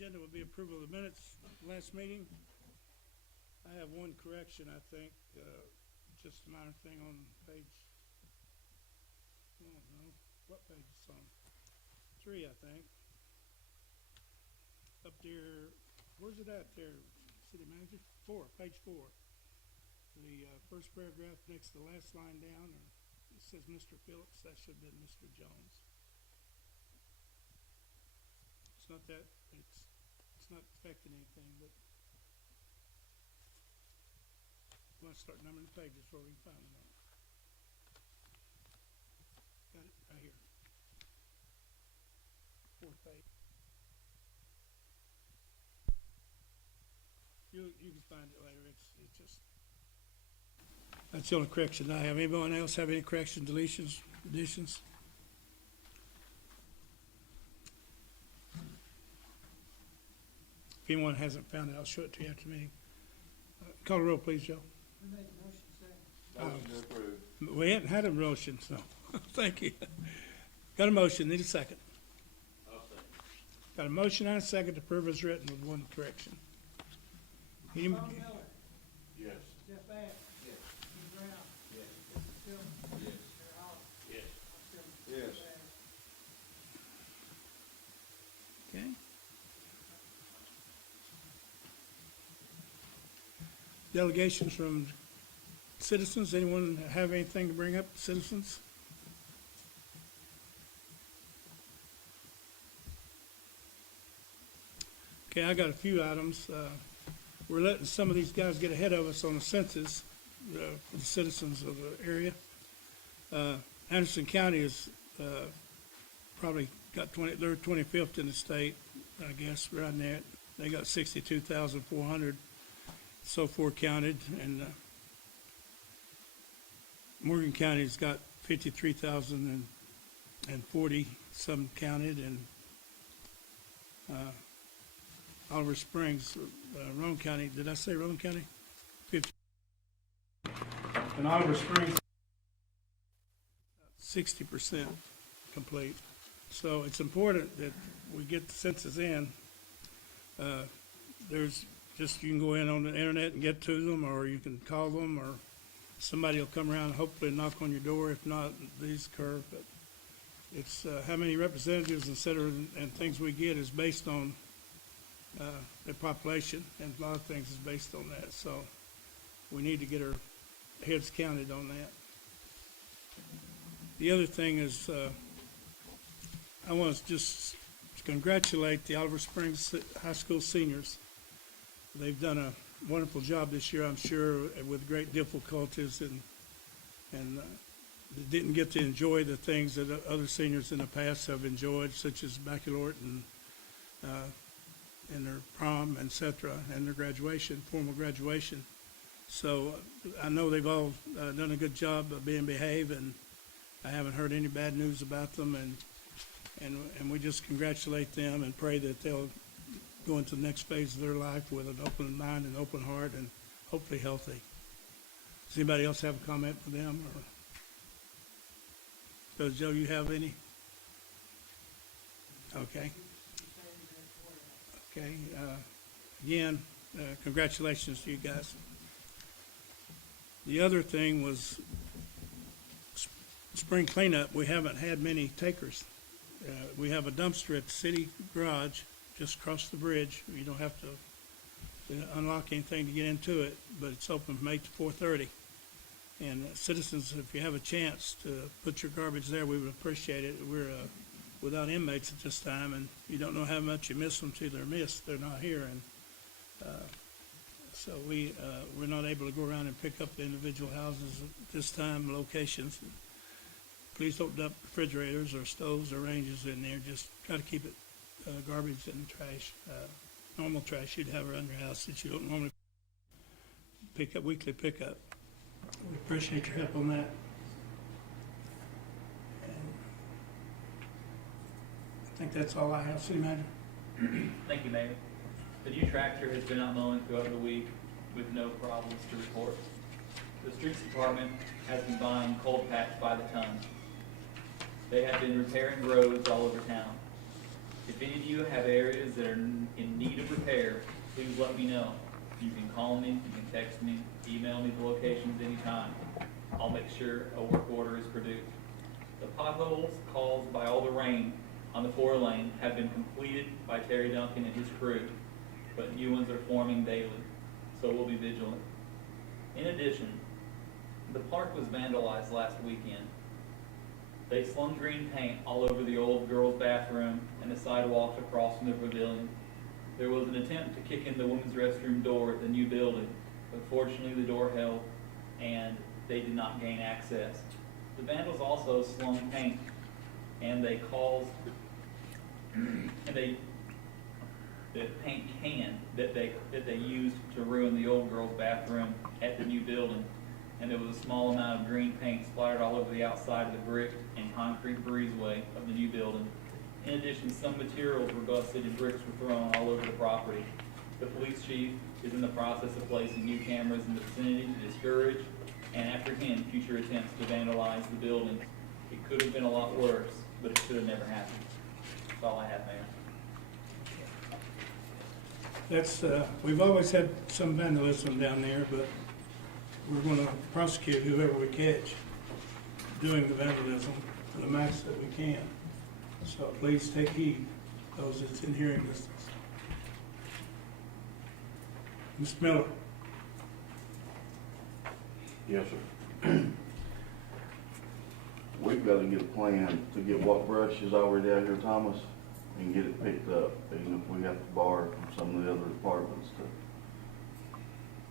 agenda will be approval of the minutes last meeting. I have one correction, I think, just a minor thing on page, I don't know, what page it's on? 3, I think. Up there, where's it at there, city manager? 4, page 4. The first paragraph next to the last line down, or it says Mr. Phillips, that should have been Mr. Jones. It's not that, it's not affecting anything, but I want to start numbering the pages where we can find them at. Got it right here. 4th page. You can find it later. It's just, that's the only correction I have. Anyone else have any corrections, deletions, additions? If anyone hasn't found it, I'll show it to you after the meeting. Call the roll, please, Joe. We made the motion second. Motion to approve. We hadn't had a motion, so thank you. Got a motion, need a second. I'll second. Got a motion and a second to approve as written with one correction. Any- Tom Miller, Yes. Jeff Bass, Yes. Steve Brown, Yes. Mr. Tillman, Yes. Terry Hall, Yes. I'm Yes. Bass. Okay. Delegations from citizens. Anyone have anything to bring up, citizens? Okay, I got a few items. We're letting some of these guys get ahead of us on the census for the citizens of the area. Anderson County is probably got they're 25th in the state, I guess, right in that. They got 62,400 so far counted, and Morgan County's got 53,040 some counted, and Oliver Springs, Roane County, did I say Roane County? 50. And Oliver Springs, 60% complete. So it's important that we get the census in. There's just, you can go in on the internet and get to them, or you can call them, or somebody will come around and hopefully knock on your door. If not, these occur. But it's how many representatives and things we get is based on the population, and a lot of things is based on that. So we need to get our heads counted on that. The other thing is, I want to just congratulate the Oliver Springs High School seniors. They've done a wonderful job this year, I'm sure, with great difficulties, and they didn't get to enjoy the things that other seniors in the past have enjoyed, such as baccalaureate and their prom, etc., and their graduation, formal graduation. So I know they've all done a good job of being behaved, and I haven't heard any bad news about them, and we just congratulate them and pray that they'll go into the next phase of their life with an open mind and open heart, and hopefully healthy. Does anybody else have a comment for them? Or does Joe, you have any? Okay. Okay. Again, congratulations to you guys. The other thing was spring cleanup. We haven't had many takers. We have a dumpster at the city garage just across the bridge. You don't have to unlock anything to get into it, but it's open from 8 to 4:30. And citizens, if you have a chance to put your garbage there, we would appreciate it. We're without inmates at this time, and you don't know how much you miss them till they're missed. They're not here, and so we're not able to go around and pick up the individual houses at this time, locations. Please don't dump refrigerators or stoves or ranges in there. Just try to keep it garbage and trash, normal trash you'd have around your house that you don't normally pick up, weekly pickup. We appreciate your help on that. And I think that's all I have. City Manager? Thank you, Mayor. The new tractor has been out mowing throughout the week with no problems to report. The streets department has been buying cold patch by the ton. They have been repairing roads all over town. If any of you have areas that are in need of repair, please let me know. You can call me, you can text me, email me the locations anytime. I'll make sure a work order is produced. The potholes caused by all the rain on the 4-lane have been completed by Terry Duncan and his crew, but new ones are forming daily, so we'll be vigilant. In addition, the park was vandalized last weekend. They slung green paint all over the old girls' bathroom and the sidewalks across from the pavilion. There was an attempt to kick in the women's restroom door at the new building, but fortunately the door held and they did not gain access. The vandals also slung paint, and they caused, the paint can that they used to ruin the old girls' bathroom at the new building, and there was a small amount of green paint splattered all over the outside of the brick and concrete breezeway of the new building. In addition, some materials were busted and bricks were thrown all over the property. The police chief is in the process of placing new cameras in the vicinity to discourage and apprehend future attempts to vandalize the buildings. It could have been a lot worse, but it should have never happened. That's all I have, Mayor. That's, we've always had some vandalism down there, but we're gonna prosecute whoever we catch doing the vandalism to the max that we can. So please take heed, those that's in hearing distance. Mr. Miller? Yes, sir. We've got to get a plan to get what brush is already out here, Thomas, and get it picked up, even if we have to borrow from some of the other departments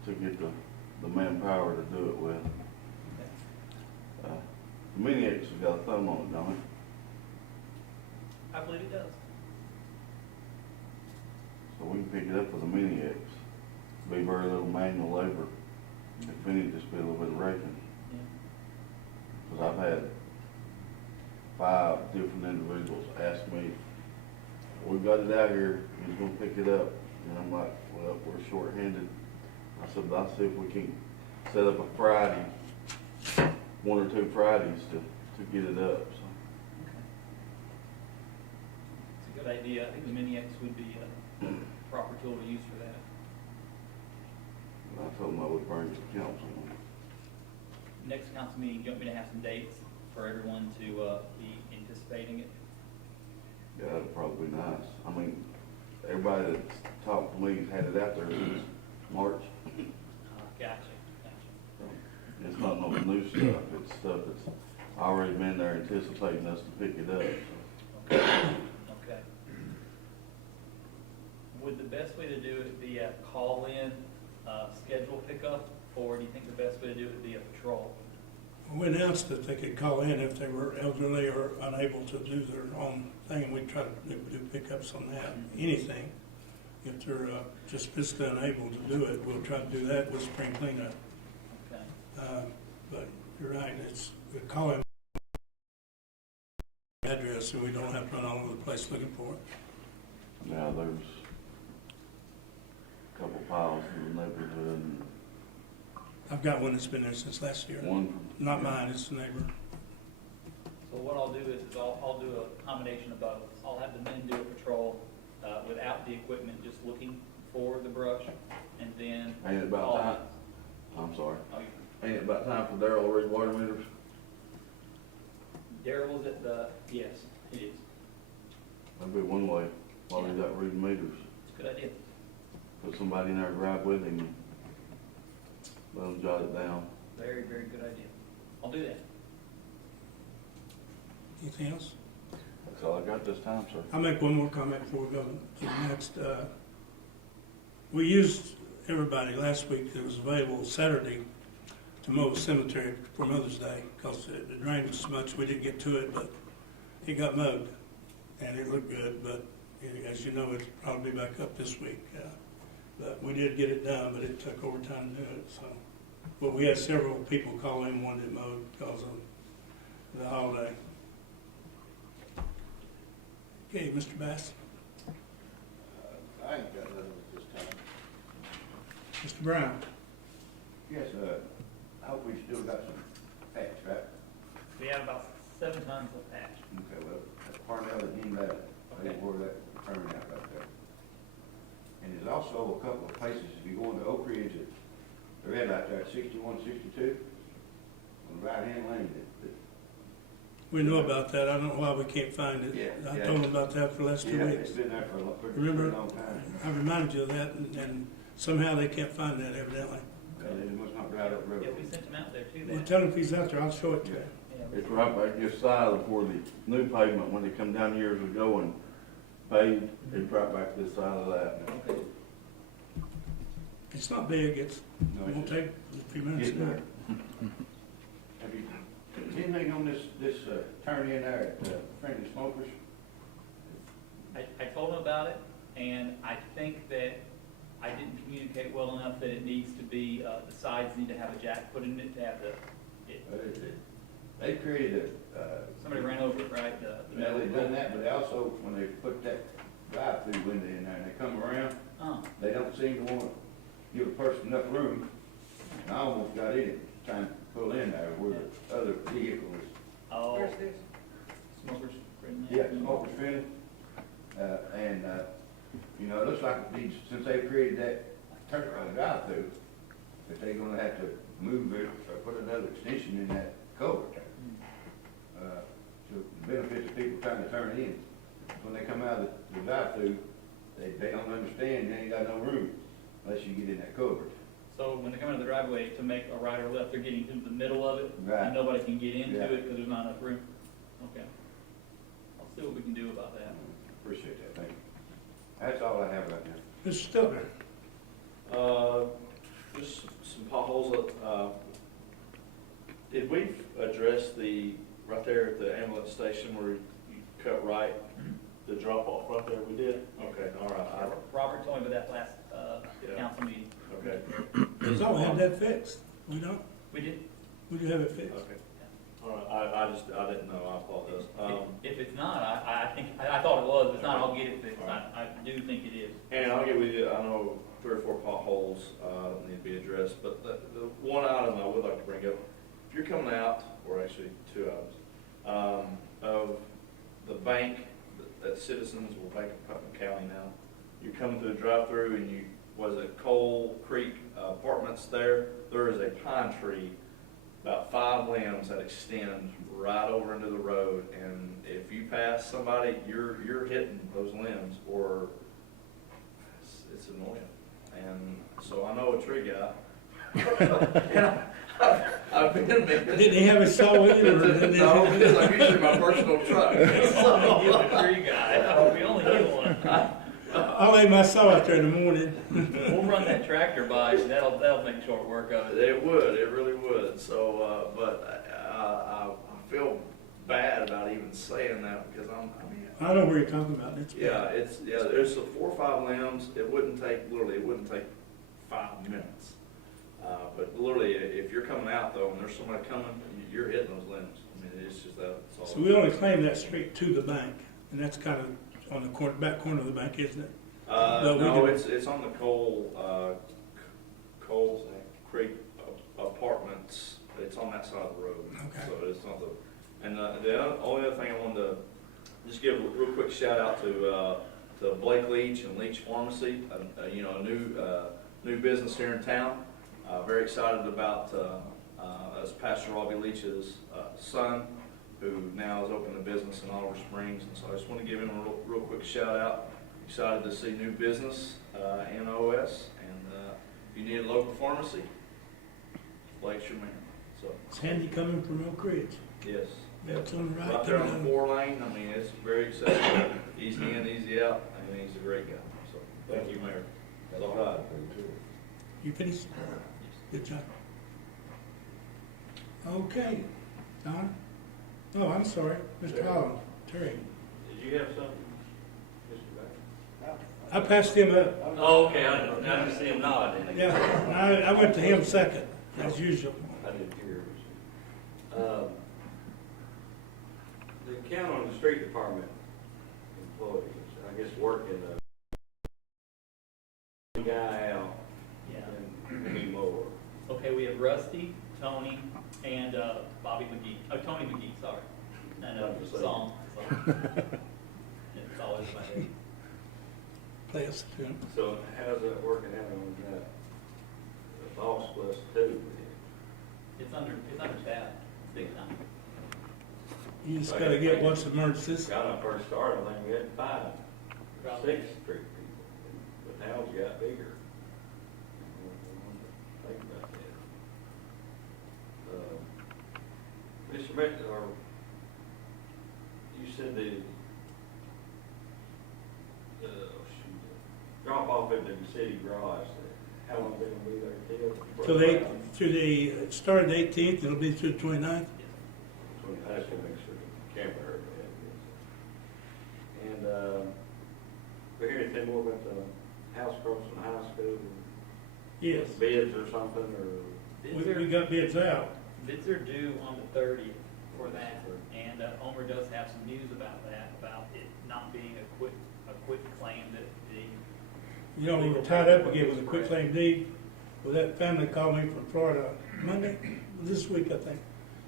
to get the manpower to do it with. The Mini X has got a thumb on it, don't it? I believe it does. So we can pick it up with a Mini X. Be very little manual labor. If any, just be a little bit of raking. Yeah. Because I've had 5 different individuals ask me, we've got it out here, who's gonna pick it up? And I'm like, well, we're short-handed. I said, but I'll see if we can set up a Friday, 1 or 2 Fridays to get it up, so. It's a good idea. I think the Mini X would be a proper tool to use for that. I told them I would bring it to council. Next council meeting, do you want me to have some dates for everyone to be anticipating it? Yeah, that'd probably be nice. I mean, everybody that's talked to me had it out there since March. Gotcha. It's not no new stuff, it's stuff that's already been there anticipating us to pick it up. So. Okay. Would the best way to do it be a call-in, schedule pickup, or do you think the best way to do it would be a patrol? We announced that they could call in if they were elderly or unable to do their own thing, and we try to do pickups on that, anything. If they're just physically unable to do it, we'll try to do that with spring cleanup. Okay. But you're right, it's, we call him address, and we don't have to run all over the place looking for it. Now there's a couple piles in the neighborhood, and I've got one that's been there since last year. one. Not mine, it's the neighbor. So what I'll do is I'll do a combination of both. I'll have the men do a patrol without the equipment, just looking for the brush, and then Ain't it about call time? in. I'm sorry. Oh, Ain't it about time for Darryl to read water meters? Daryl's at the, yes, it is. That'd be one way while he's out reading meters. It's a good idea. Put somebody in there to ride with him and let them jot it down. Very, very good idea. I'll do that. Anything else? That's all I got this time, sir. I'll make one more comment before we go to the next. We used everybody last week that was available Saturday to mow the cemetery for Mother's Day, because it rained so much we didn't get to it, but it got mowed, and it looked good, but as you know, it'll probably be back up this week. But we did get it done, but it took overtime to do it, so. But we had several people call in, wanted it mowed because of the holiday. Okay, Mr. Bass. I ain't got nothing at this time. Mr. Brown. Yes, I hope we still got some patch, right? We have about 7 tons of patch. Okay, well, that's Parnell and Dean Valley. I didn't worry that turning out right there. And there's also a couple of places, if you go into Oak Ridge, they're red light there at 61, 62, on the right-hand lane, We know about that. I don't know why we can't find it. Yeah, I yeah. told them about that for the last 2 yeah, weeks. it's been there for a pretty Remember? long time. I reminded you of that, and somehow they can't find that evidently. They must not drive up the road. Yeah, we sent him out there too Well, then. tell him if he's out there, I'll show it to him. Yeah, It's right back this side of where the new pavement, when they come down years ago and paved, it's right back this side of that. okay. It's not big. It No, won't it's take a few minutes. getting there. Have you, anything on this turn in there at Friendly Smokers? I told him about it, and I think that I didn't communicate well enough that it needs to be, the sides need to have a jack put in it to have They created somebody ran over it, right? yeah, they've done that, but they also, when they put that drive-through window in there and they come around, Oh, they don't seem to want to give a person enough room. And I almost got in it, trying to pull in there where the other vehicle is. oh, Where's this? smokers. Yeah, Smokers Friendly. And, you know, it looks like these, since they created that drive-through, that they're gonna have to move it or put another extension in that culvert there. To benefit the people trying to turn in. When they come out of the drive-through, they don't understand, they ain't got no room unless you get in that culvert. So when they come into the driveway to make a right or left, they're getting into the middle of it, Right. and nobody can get into Yeah. it because there's not enough room? Okay. I'll see what we can do about that. Appreciate that, thank you. That's all I have right now. Mr. Stiltner. Just some potholes, did we address right there at the ambulance station where you cut right, the drop off right there, we did? Okay, all right, Robert told me about that last, Yeah. council meeting. okay, We thought we had that fixed. We don't. We did, We do have it fixed. okay. All right, I didn't know, I apologize. if it's not, I thought it was, if it's not, I'll get it fixed. I do think it is. And I'll get with you, I know 3 or 4 potholes, need to be addressed, but the one item I would like to bring up, if you're coming out, or actually 2 items, of the bank, that Citizens or Bank of Putnam County now, you're coming through the drive-through and was it Coal Creek Apartments there is a pine tree, about 5 limbs that extend right over into the road, and if you pass somebody, you're hitting those limbs, or it's annoying. And so I know a tree guy. And I've been Didn't he have a saw with it? Or didn't he- No, because I'm usually my personal truck. Only give a tree guy, we only get one. I'll lay my saw out there in the morning. We'll run that tractor by, and that'll make short work of it. It would, it really would. So, but I feel bad about even saying that because I know where you're talking about. It's bad. there's 4 or 5 limbs. It wouldn't take 5 minutes. But literally, if you're coming out though, and there's somebody coming, you're hitting those limbs. I mean, it's just that. It's all. So we only claim that street to the bank, and that's kind of on the back corner of the bank, isn't it? No, we No, do- it's on the Coal Creek Apartments. It's on that side of the road. Okay. So it's not the, and only other thing I wanted to just give a real quick shout out to Blake Leach and Leach Pharmacy, a new business here in town. Very excited about, that's Pastor Robbie Leach's son, who now has opened a business in Oliver Springs. And so I just want to give him a real quick shout out. Excited to see new business in OS. And if you need a local pharmacy, Blake's your man. So, It's handy coming from Oak Ridge. yes. It's on the right. Right there coming on down. the 4-lane. I mean, it's very accessible. Easy in, easy out. And he's a great guy. So, thank you, Mayor. That's all I have. You finished? Good job. Okay. Don? Oh, I'm sorry. Mr. Holland. Terry. Did you have something, Mr. Baker? I passed him up. Oh, okay, I didn't see him nod. Yeah, I went to him second, as usual. I didn't hear it. The count on the street department employees, I guess working, one guy out Yeah. and any more. Okay, we have Rusty, Tony, and Bobby McGee. Oh, Tony McGee, sorry. And Not the same. Song. It's always in my head. play us to them. So how's that working out on that? The boss plus two. It's under that, big time. You just gotta get what's emergencies. When I first started, I think we had 5, 6 street people, but now it's got bigger. Think about that. Mr. Met, or, you said the, drop off at the city garage, how long they gonna be there till? So they, through the, it started the 18th, it'll be through the 29th. I just want to make sure the camera heard that. And, we hear anything more about the house across from the high school? Yes, Bids or something, or? we got bids out. Bids are due on the 30th for that, and Omer does have some news about that, about it not being a quit claim that the. You know, we were tied up again with a quitclaim deed. Well, that family called me from Florida Monday, this week, I think,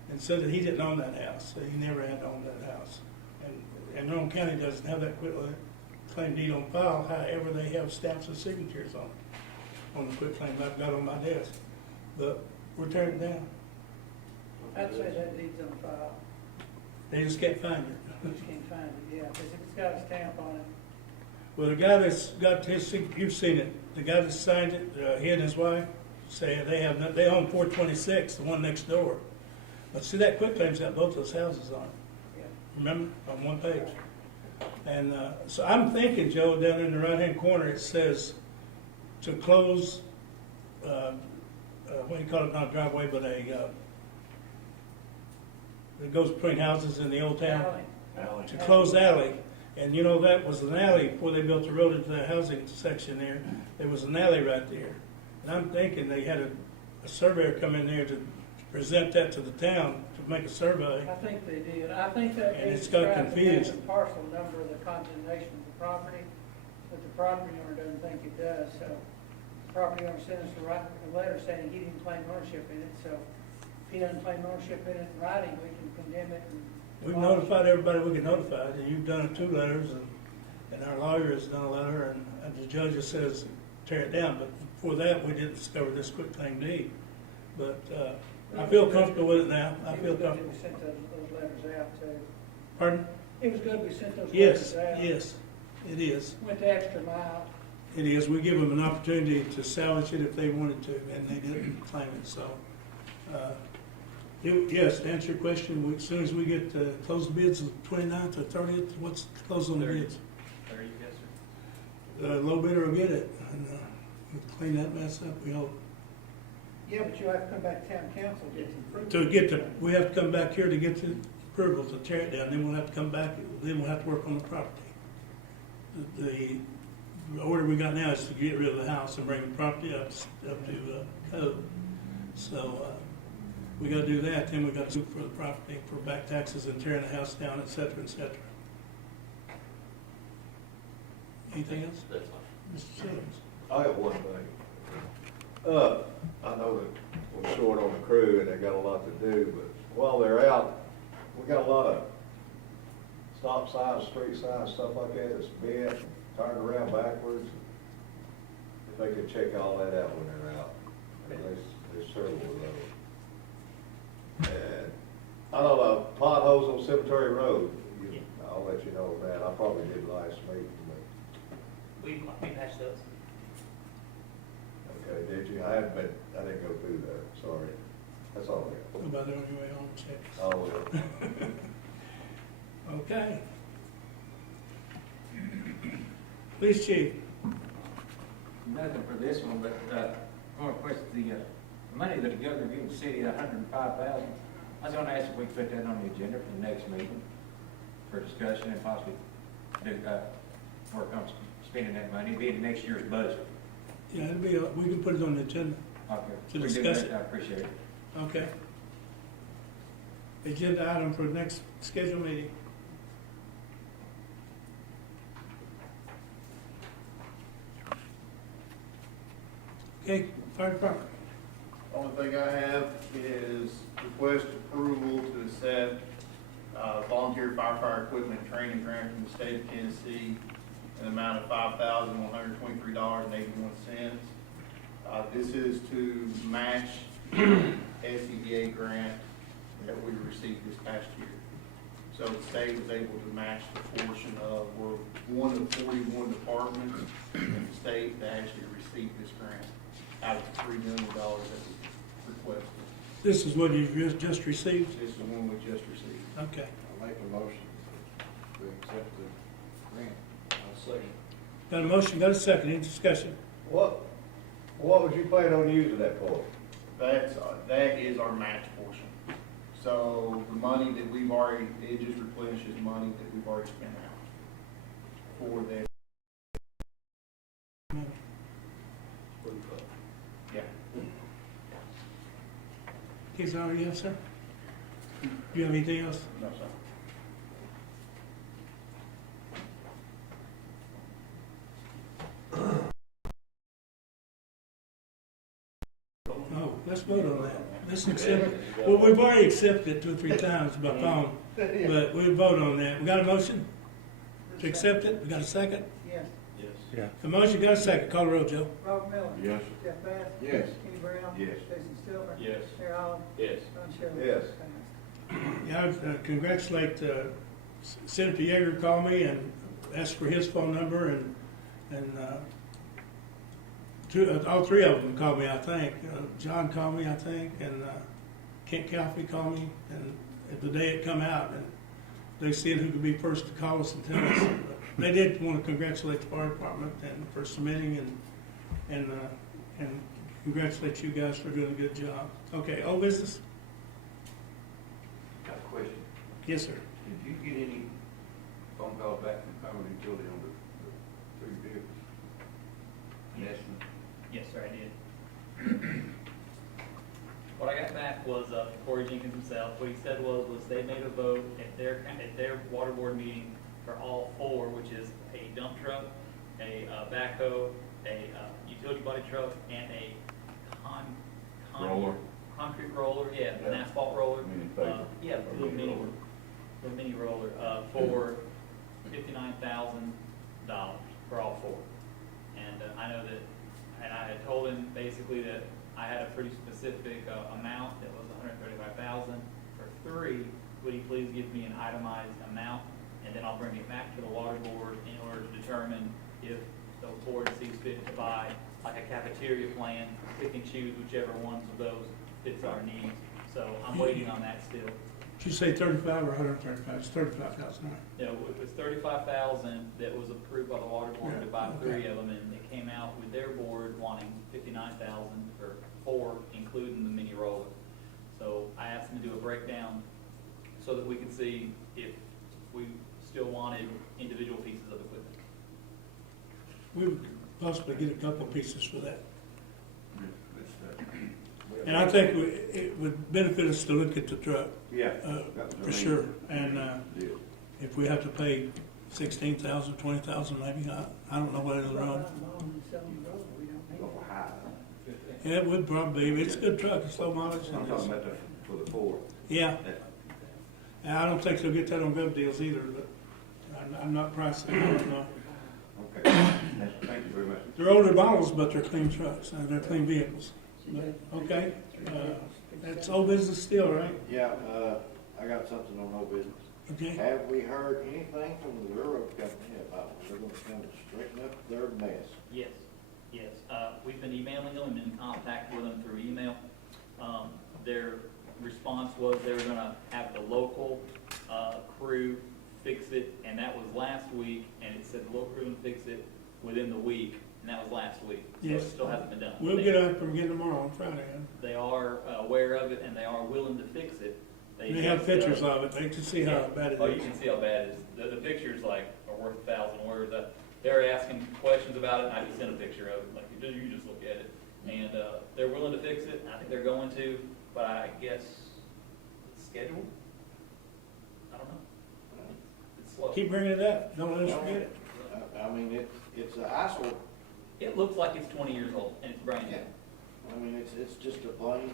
and said that he didn't own that house, that he never had owned that house. And Rome County doesn't have that quitclaim deed on file, however, they have stamps and signatures on the quitclaim I've got on my desk. But we're tearing it down. I'd say that deed's on file. They just can't find it. You just can't find it, yeah, because it's got a stamp on it. Well, the guy that's got his, you've seen it, the guy that signed it, he and his wife, say they own 426, the one next door. But see, that quitclaim's got both those houses on it, Yeah. remember, on one page. And so I'm thinking, Joe, down in the right-hand corner, it says to close, what do you call it, not driveway, but it goes between houses in the old town. Alley. To close alley. And you know, that was an alley before they built the road into the housing section there. There was an alley right there. And I'm thinking they had a surveyor come in there to present that to the town to make a survey. I think they did. I think that And they it's got described the confused. massive parcel number of the condemnation of the property, but the property owner doesn't think it does, so the property owner sent us a letter saying he didn't claim ownership in it, so if he doesn't claim ownership in it in writing, we can condemn it and. We've notified everybody we can notify, and you've done it 2 letters, and our lawyer has done a letter, and the judge just says tear it down. But before that, we didn't discover this quitclaim deed. But I feel comfortable with it now. I It feel was good that comfortable. we sent those letters out too. Pardon? It was good we sent those Yes, letters out. yes, it is. Went the extra mile. It is. We give them an opportunity to salvage it if they wanted to, and they didn't claim it, so. Yes, to answer your question, as soon as we get, close the bids, the 29th or 30th, what's close on the 30th. bids? 30th, yes, sir. The low bidder will get it, and we'll clean that mess up, we hope. Yeah, but you have to come back to town council to get some proof. To get the, we have to come back here to get the approval to tear it down, then we'll have to come back, then we'll have to work on the property. The order we got now is to get rid of the house and bring the property up to code. So, we gotta do that, then we gotta sue for the property, for back taxes and tearing the house down, et cetera, et cetera. Anything else? That's fine. Mr. Sims? I got one thing. I know that we're short on the crew and they got a lot to do, but while they're out, we got a lot of stop signs, street signs, stuff like that that's bent, turned around backwards. If they could check all that out when they're out. There's several of those. And I know the potholes on Cemetery Road, I'll let you know that. I probably did last meeting, but We patched those. okay, did you? I didn't go through that, sorry. That's all I got. About the only way home, check. Oh, well. Okay. Police chief, Nothing for this one, but, I want to request the, money that the governor gave the city, $105,000. I was gonna ask if we could put that on the agenda for the next meeting for discussion and possibly do, work on spending that money, be in next year's budget. yeah, it'll be, we can put it on the agenda. Okay. To We do discuss that, it. I appreciate it. Okay. Agenda item for the next scheduled meeting. Okay, fire department. Only thing I have is request approval to accept volunteer firefighter equipment training grant from the state of Tennessee in the amount of $5,123.81. This is to match SCBA grant that we received this past year. So the state was able to match the portion of, we're one of 41 departments in the state that actually received this grant out of the $3 million that was requested. This is what you just received? This is the one we just received. Okay. I'll make a motion to accept the grant. I'll second. Got a motion, got a second, any discussion? What would you plan on using that for? That is our match portion. So the money that we've already, it just replenishes money that we've already spent out for that. Yeah. Is that all you have, sir? Do you have anything else? No, sir. Oh, let's vote on that. Let's accept it. Well, we've already accepted it 2 or 3 times by phone, but we'll vote on that. We got a motion to accept it? We got a second? Yes. Yes. The motion got a second. Call the roll, Joe. Robert Miller. Yes. Jeff Bass. Yes. Kenny Brown. Yes. Jason Stiller. Yes. Terry Allen. Yes. Ron Shelby. Yes. Passed. Yeah, I congratulate Senator Yeager called me and asked for his phone number, and all 3 of them called me, I think. John called me, I think, and Kent Calfee called me, and the day it come out, and they said who could be first to call us and tell us. But they did want to congratulate the fire department and for submitting, and congratulate you guys for doing a good job. Okay, old business? Got a question. Yes, sir. Did you get any phone calls back from Power Utility on the 3 vehicles? Yes. Yes, sir, I did. What I got back was Corey Jenkins himself. What he said was they made a vote at their water board meeting for all 4, which is a dump truck, a backhoe, a utility body truck, and a Roller. concrete roller, yeah, an Yeah. asphalt roller. Mini paper. Yeah, Or little mini mini, roller. little mini roller, for $59,000 for all 4. And I know that, and I had told him basically that I had a pretty specific amount that was $135,000 for 3. Would he please give me an itemized amount, and then I'll bring it back to the water board in order to determine if the board sees fit to buy like a cafeteria plan, pick and choose whichever ones of those fits our needs. So I'm waiting on that still. Did you say 35 or 135? It's 35,000, right? You know, it was $35,000 that was approved by the water board to buy Okay. 3 of them, and they came out with their board wanting $59,000 for 4, including the mini roller. So I asked them to do a breakdown so that we could see if we still wanted individual pieces of equipment. We would possibly get a couple of pieces for that. It's, And I think it would benefit us to look at the truck, yeah. for sure. And Deal. if we have to pay 16,000, 20,000 maybe, I don't know what it'll run. Bond and sell them both, we don't need Go that. high. Yeah, it would probably be. It's a good truck, it's low mileage. I'm talking about for the 4. Yeah, and I don't think they'll get that on gov deals either, but I'm not pricing, I don't know. Okay, thank you very much. They're older models, but they're clean trucks, they're clean vehicles. But, okay, that's old business still, right? Yeah, I got something on no business. Okay, Have we heard anything from the railroad company about when they're gonna come and straighten up their mess? Yes, yes. We've been emailing them and in contact with them through email. Their response was they were gonna have the local crew fix it, and that was last week, and it said the local crew would fix it within the week, and that was last week. So it Yes. still hasn't been done. we'll get up and get tomorrow on Friday. They are aware of it, and they are willing to fix it. They have pictures of it, they can see how bad it Oh, you is. can see how bad it is. The pictures like are worth 1,000 words. They're asking questions about it, and I just sent a picture of it. Like, you just look at it, and they're willing to fix it. I think they're going to, but I guess it's scheduled. I don't know. It's slow. Keep bringing it up, don't let us forget it. I mean, it's an eyesore. It looks like it's 20 years old, and it's brand new. I mean, it's just a plain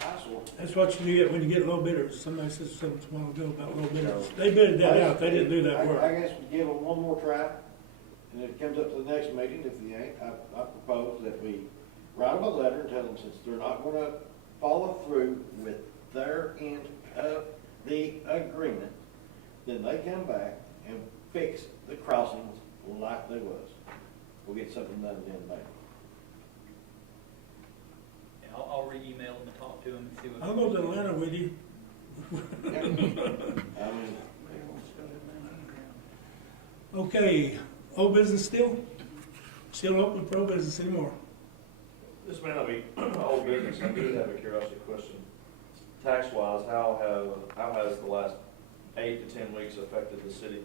eyesore. That's what you get when you get low bidders. Somebody said something a while ago about low bidders. They bidded that out, they didn't do that I work. guess we give them one more try, and it comes up to the next meeting, if he ain't, I propose that we write them a letter and tell them since they're not gonna follow through with their end of the agreement, then they come back and fix the crossings like they was. We'll get something done then, maybe. And I'll re-email them and talk to them and see what. I'll go to Atlanta with you. I mean, Okay, old business still? Still open pro business anymore? This may not be old business, I do have a curiosity question. Tax-wise, how has the last 8 to 10 weeks affected the city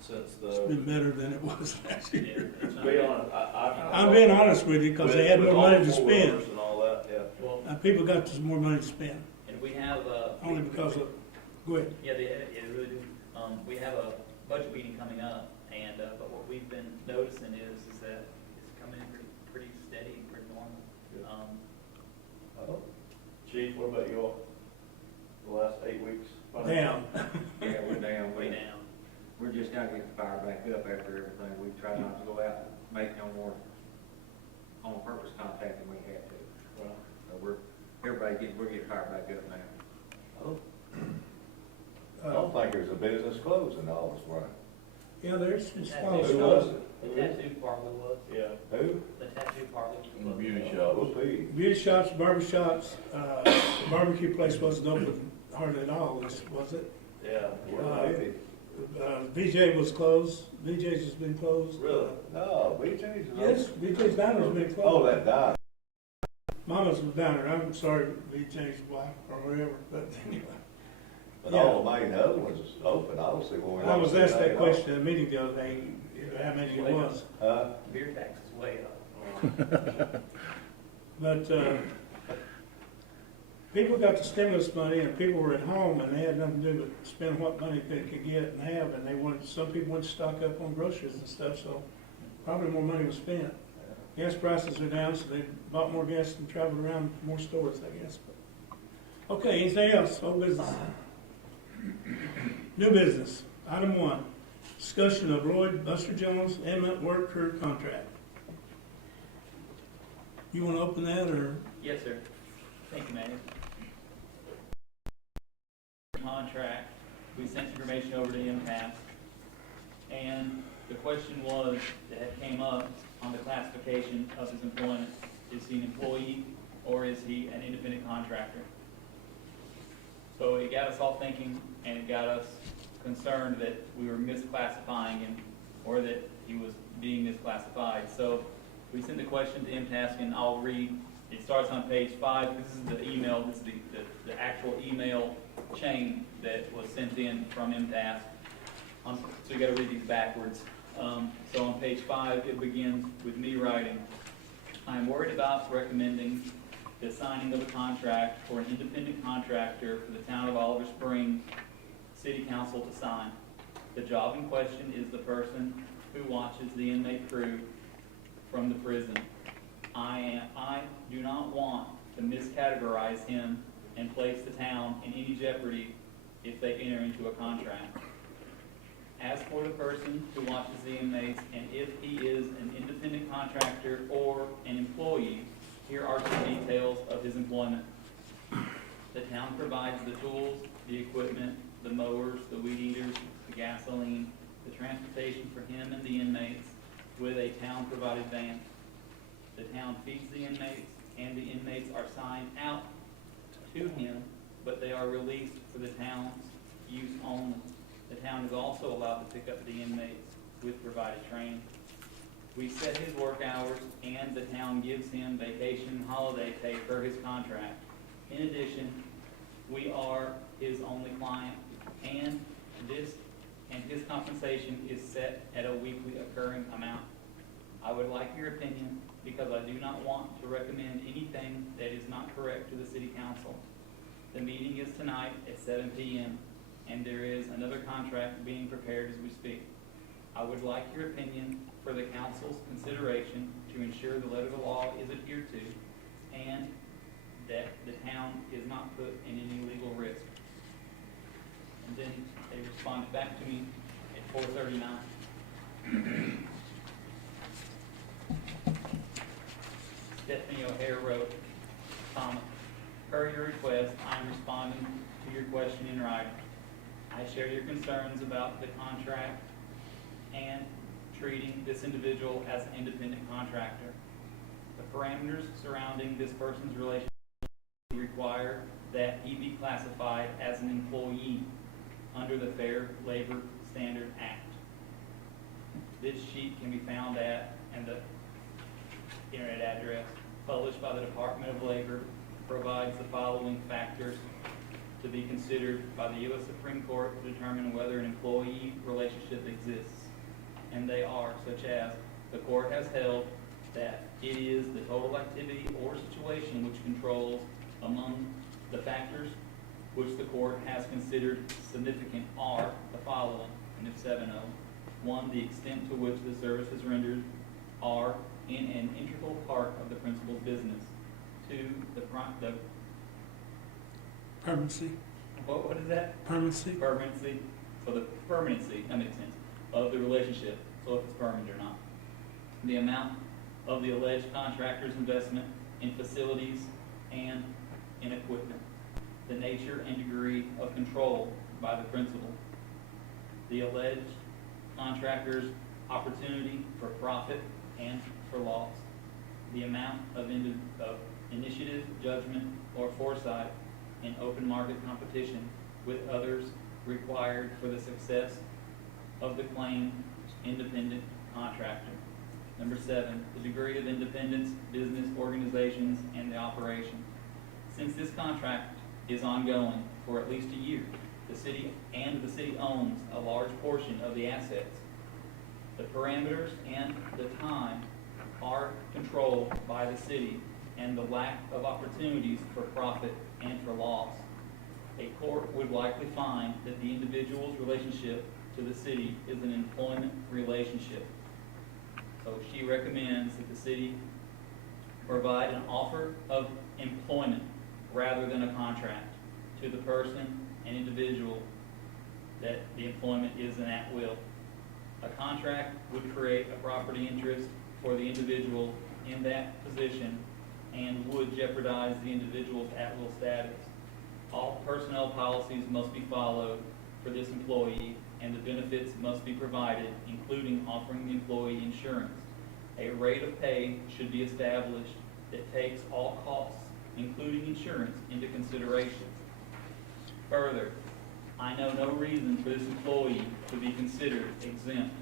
since It's the? been better than it was last Yeah, year. it's not- To be honest, I. I'm being honest with you, because they had With more money to all the spend. orders and all that, yeah. Well, People got some more money to spend, and we have, only because of, go ahead. yeah, they really do. We have a budget meeting coming up, and, but what we've been noticing is that it's coming in pretty steady, pretty normal. Good. Um, Chief, what about you all? The last 8 weeks? Down. Yeah, we're down, way down. we're just now getting fired back up after everything. We try not to go out and make no more on purpose contact than we had to. Well, So we're getting fired back up now. I don't think there's a business closing all this right. Yeah, there's some Tattoo small Who stuff. was it? The tattoo parlor was, yeah. Who? the tattoo parlor And the was. beauty shop. Whoopee. Beauty shops, barber shops, barbecue place wasn't open hardly at all, was it? Yeah. Maybe. VJ was closed, VJ's has been closed. Really? No, BJ's. Yes, VJ's Diner's been closed. Oh, that died. Mama's was Diner, I'm sorry, VJ's wife or whatever, but anyway. But all the main other ones is open. I don't see why. we I was don't asked see that at all. question at a meeting the other day, how many it was. Beer tax is way up. But, people got the stimulus money and people were at home and they had nothing to do but spend what money they could get and have, and they wanted, some people wanted to stock up on groceries and stuff, so probably more money was spent. Gas prices are down, so they bought more gas and traveled around more stores, I guess. Okay, anything else? Old business? New business. Item 1, discussion of Lloyd Buster Jones Emmett work crew contract. You want to open that, or? Yes, sir. Thank you, Mayor. Contract, we sent information over to MPAS, and the question was, that came up on the classification of his employment. Is he an employee, or is he an independent contractor? So it got us all thinking, and it got us concerned that we were misclassifying him, or that he was being misclassified. So we sent the question to MTask, and I'll read. It starts on page 5. This is the email. This is the actual email chain that was sent in from MTask. So you got to read these backwards. So on page 5, it begins with me writing, "I am worried about recommending the signing of a contract for an independent contractor for the town of Oliver Springs City Council to sign. The job in question is the person who watches the inmate crew from the prison. I do not want to miscategorize him and place the town in any jeopardy if they enter into a contract. As for the person who watches the inmates, and if he is an independent contractor or an employee, here are some details of his employment. The town provides the tools, the equipment, the mowers, the weed eaters, the gasoline, the transportation for him and the inmates with a town-provided van. The town feeds the inmates, and the inmates are signed out to him, but they are released for the town's use only. The town is also allowed to pick up the inmates with provided training. We set his work hours, and the town gives him vacation and holiday pay per his contract. In addition, we are his only client, and his compensation is set at a weekly occurring amount. I would like your opinion, because I do not want to recommend anything that is not correct to the city council. The meeting is tonight at 7 p.m., and there is another contract being prepared as we speak. I would like your opinion for the council's consideration to ensure the letter of the law is adhered to, and that the town is not put in any legal risk." And then they responded back to me at 4:39. O'Hare wrote, comma, per your request, I am responding to your question in writing. I share your concerns about the contract and treating this individual as an independent contractor. The parameters surrounding this person's relationship require that he be classified as an employee under the Fair Labor Standard Act. This sheet can be found at, and the internet address published by the Department of Labor provides the following factors to be considered by the U.S. Supreme Court to determine whether an employee relationship exists. And they are such as, the court has held that it is the total activity or situation which controls among the factors which the court has considered significant are the following, and if 7-0. 1, the extent to which the services rendered are in an integral part of the principal's business. 2, the Permanency, what is that? permanency, Permanency. So the permanency, that makes sense, of the relationship, so if it's permanent or not. The amount of the alleged contractor's investment in facilities and in equipment. The nature and degree of control by the principal. The alleged contractor's opportunity for profit and for loss. The amount of initiative, judgment, or foresight in open market competition with others required for the success of the claimed independent contractor. Number 7, the degree of independence, business organizations, and the operation. Since this contract is ongoing for at least a year, the city owns a large portion of the assets. The parameters and the time are controlled by the city, and the lack of opportunities for profit and for loss. A court would likely find that the individual's relationship to the city is an employment relationship. So she recommends that the city provide an offer of employment rather than a contract to the person and individual that the employment is an at-will. A contract would create a property interest for the individual in that position and would jeopardize the individual's at-will status. All personnel policies must be followed for this employee, and the benefits must be provided, including offering the employee insurance. A rate of pay should be established that takes all costs, including insurance, into consideration. Further, I know no reason for this employee to be considered exempt,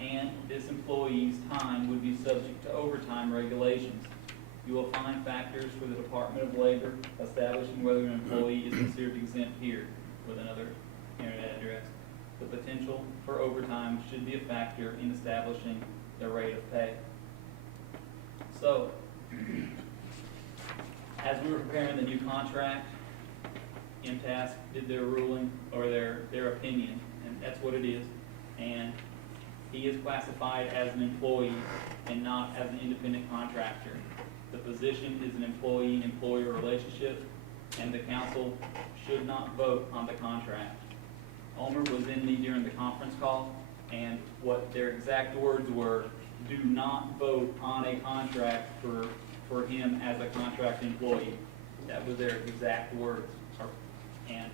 and this employee's time would be subject to overtime regulations. You will find factors for the Department of Labor establishing whether an employee is considered exempt here with another internet address. The potential for overtime should be a factor in establishing the rate of pay. So, as we were preparing the new contract, MTASC did their ruling, or their opinion, and that's what it is. And he is classified as an employee and not as an independent contractor. The position is an employee-employer relationship, and the council should not vote on the contract. Omer was in me during the conference call, and what their exact words were, do not vote on a contract for him as a contract employee. That was their exact words. And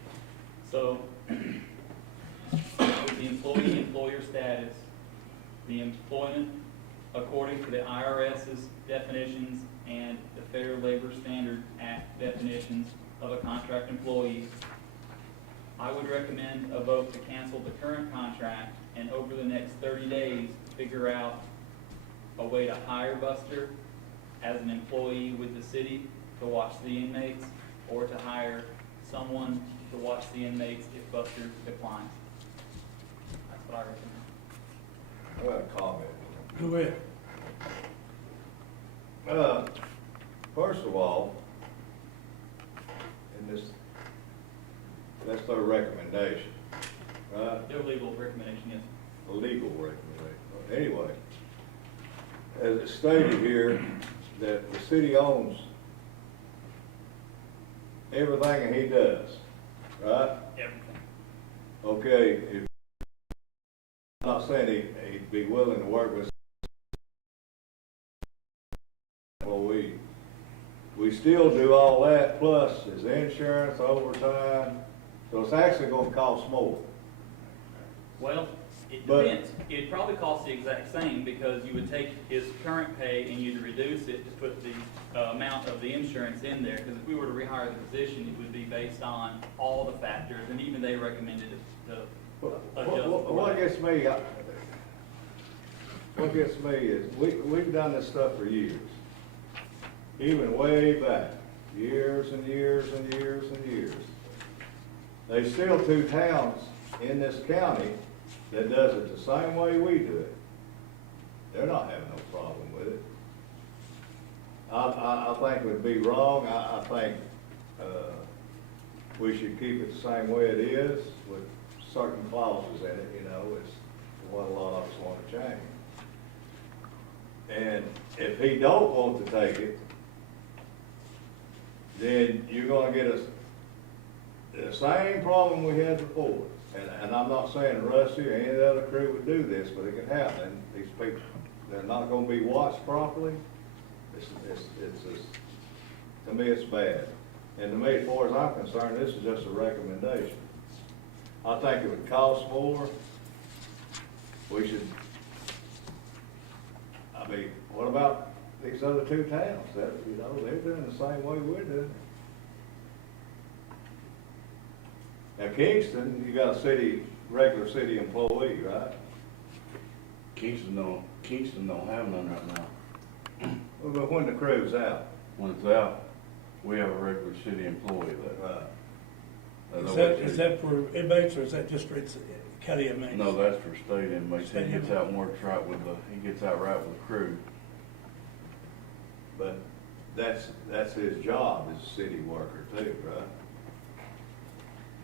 so, with the employee-employer status, the employment according to the IRS's definitions and the Fair Labor Standard Act definitions of a contract employee, I would recommend a vote to cancel the current contract and over the next 30 days figure out a way to hire Buster as an employee with the city to watch the inmates, or to hire someone to watch the inmates if Buster declines. That's what I recommend. I got a comment. go ahead. First of all, in this, that's their recommendation, right? Their legal recommendation, yes. A legal recommendation. Anyway, as it's stated here, that the city owns everything he does, right? Everything. Okay, if, I'm not saying he'd be willing to work with employee, still do all that, plus his insurance, overtime, so it's actually gonna cost more. Well, it But- depends. It'd probably cost the exact same because you would take his current pay and you'd reduce it to put the amount of the insurance in there. Because if we were to rehire the position, it would be based on all the factors, and even they recommended it to adjust. What gets me is, we've done this stuff for years. Even way back, years and years and years and years. There's still two towns in this county that does it the same way we do it. They're not having no problem with it. I think it would be wrong, I think, we should keep it the same way it is with certain clauses in it, you know, it's what a lot of us want to change. And if he don't want to take it, then you're gonna get us the same problem we had before. And I'm not saying Rusty or any of the other crew would do this, but it can happen. These people, they're not gonna be watched properly. It's to me, it's bad. And to me, as far as I'm concerned, this is just a recommendation. I think it would cost more. We should, I mean, what about these other two towns? That, you know, they're doing the same way we're doing it. Now Kingston, you got a regular city employee, right? Kingston don't have none right now. Well, but when the crew's out, When it's out, we have a regular city employee that. right? Is that for inmates or is that just for county inmates? No, that's for state inmates. He State gets inmates. out and works right with he gets out right with the crew. But that's his job as a city worker too, right?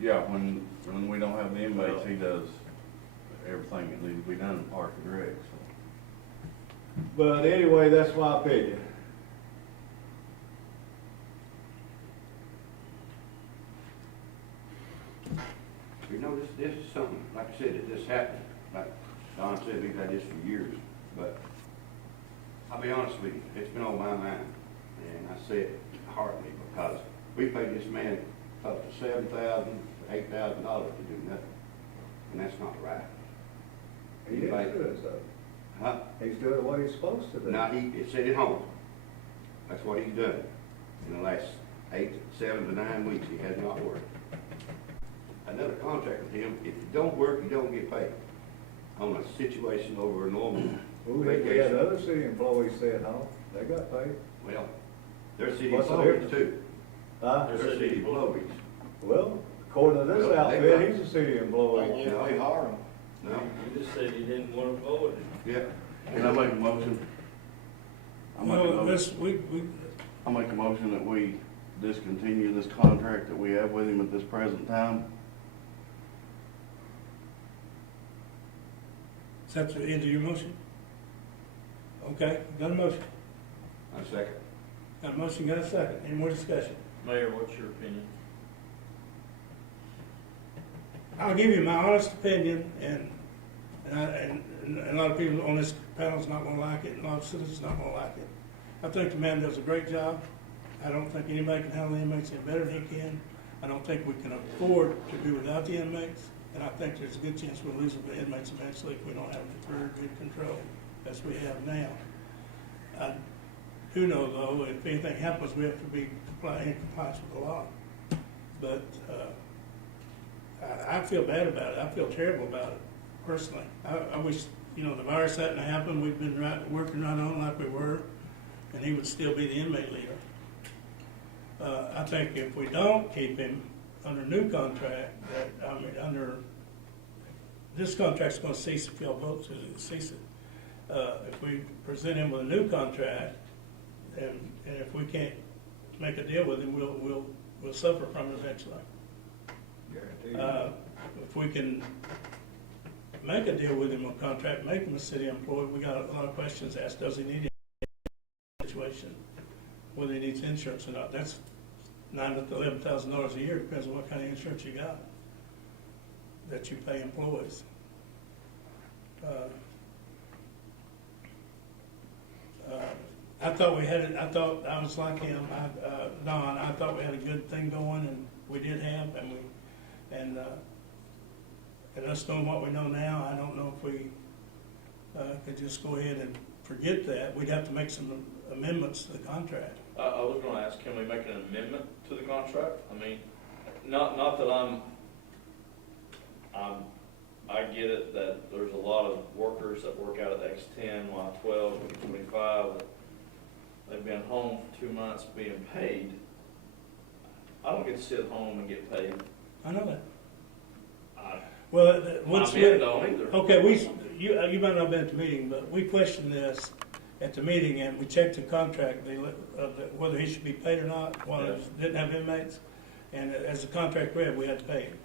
Yeah, when we don't have the inmates, he does everything that needs to be done in Park and Rec, so. But anyway, that's my opinion. You know, this is something, like I said, it just happened. Like Don said, we've had this for years, but I'll be honest with you, it's been on my mind. And I say it heartily because we paid this man up to $7,000 to $8,000 to do nothing. And that's not right. He is doing so. Huh? He's doing what he's supposed to do. Now, it said at home. That's what he's done. In the last 7 to 9 weeks, he has not worked. Another contract with him, if you don't work, you don't get paid. On a situation over a normal We had vacation. other city employees stay at home, they got paid. Well, they're city What's the employees difference? too. Huh? They're city employees. Well, according to this Well, they outfit, got- he's a city employee. No, No, You just said you didn't want to vote it. yeah. Can I make a motion? I'll make a Well, motion. this, I'll make a motion that we discontinue this contract that we have with him at this present time. is that the end of your motion? Okay, got a motion. I second. Got a motion, got a second. Any more discussion? Mayor, what's your opinion? I'll give you my honest opinion, and a lot of people on this panel's not gonna like it, and a lot of citizens not gonna like it. I think the man does a great job. I don't think anybody can handle the inmates any better than he can. I don't think we can afford to do without the inmates, and I think there's a good chance we'll lose the inmates eventually if we don't have very good control as we have now. I do know, though, if anything happens, we have to be in compliance with the law. But I feel bad about it. I feel terrible about it, personally. I wish, you know, the virus hadn't happened. We've been working right on like we were, and he would still be the inmate leader. I think if we don't keep him under new contract, this contract's going to cease if y'all vote to cease it. If we present him with a new contract, and if we can't make a deal with him, we'll suffer from it eventually. If we can make a deal with him on contract, make him a city employee, we got a lot of questions asked. Does he need a situation? Whether he needs insurance or not. That's $9,000 to $11,000 a year, depends on what kind of insurance you got that you pay employees. I thought we had it, I thought, I was like him, Don, I thought we had a good thing going, and we did have, and us knowing what we know now, I don't know if we, could just go ahead and forget that. We'd have to make some amendments to the contract. I was gonna ask, can we make an amendment to the contract? I mean, not that I get it that there's a lot of workers that work out at X10, Y12, Y25, that they've been home for 2 months being paid. I don't get to sit home and get paid. I know that. I- Well, My what's, men don't either. okay, you might not have been at the meeting, but we questioned this at the meeting, and we checked the contract, whether he should be paid or not, while it didn't have inmates. And as the contract read, we had to pay him.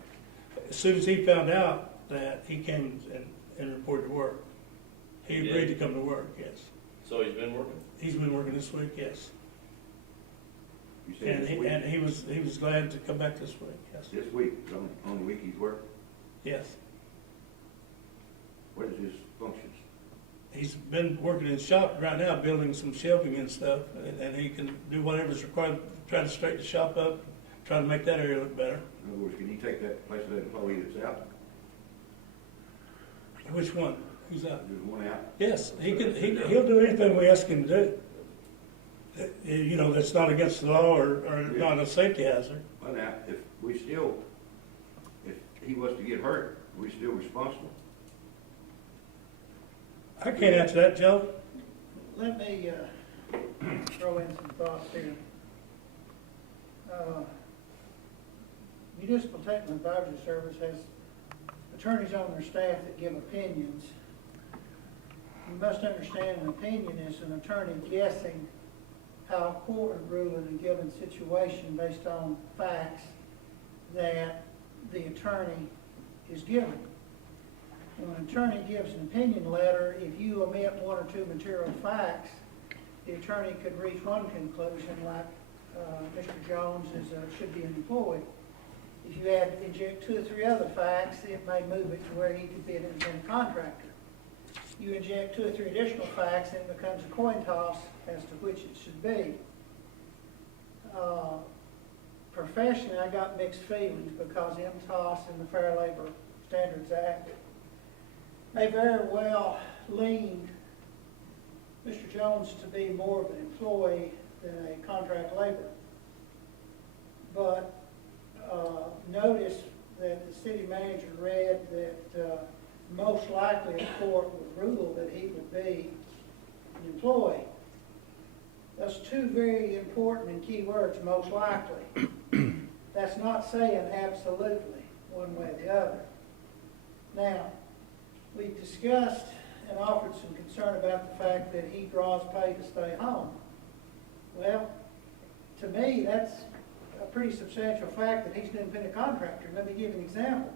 As soon as he found out that, he came and reported to work. He He agreed to did? come to work, yes. So he's been working? He's been working this week, yes. You said And this he, week? and he was glad to come back this week, yes. This week, is the only week he's worked? Yes. What is his functions? He's been working in his shop right now, building some shelving and stuff, and he can do whatever's required to try to straighten the shop up, try to make that area look better. In other words, can he take that place of that employee that's out? Which one? Who's that? There's one out? Yes, he'll do anything we ask him to do. You know, that's not against the law or not a safety hazard. Well, now, if he was to get hurt, are we still responsible? I can't answer that, Joe. Let me throw in some thoughts here. Municipal Technical Advisory Service has attorneys on their staff that give opinions. You must understand an opinion is an attorney guessing how a court would rule in a given situation based on facts that the attorney is given. When an attorney gives an opinion letter, if you omit one or two material facts, the attorney could reach one conclusion, like Mr. Jones should be employed. If you inject 2 or 3 other facts, it may move it to where he could be an independent contractor. You inject 2 or 3 additional facts, and it becomes a coin toss as to which it should be. Professionally, I got mixed feelings because MTOS and the Fair Labor Standards Act may very well lean Mr. Jones to be more of an employee than a contract laborer. But notice that the city manager read that most likely a court would rule that he would be an employee. That's 2 very important and key words, most likely. That's not saying absolutely one way or the other. Now, we discussed and offered some concern about the fact that he draws pay to stay home. Well, to me, that's a pretty substantial fact that he's an independent contractor. Let me give you an example.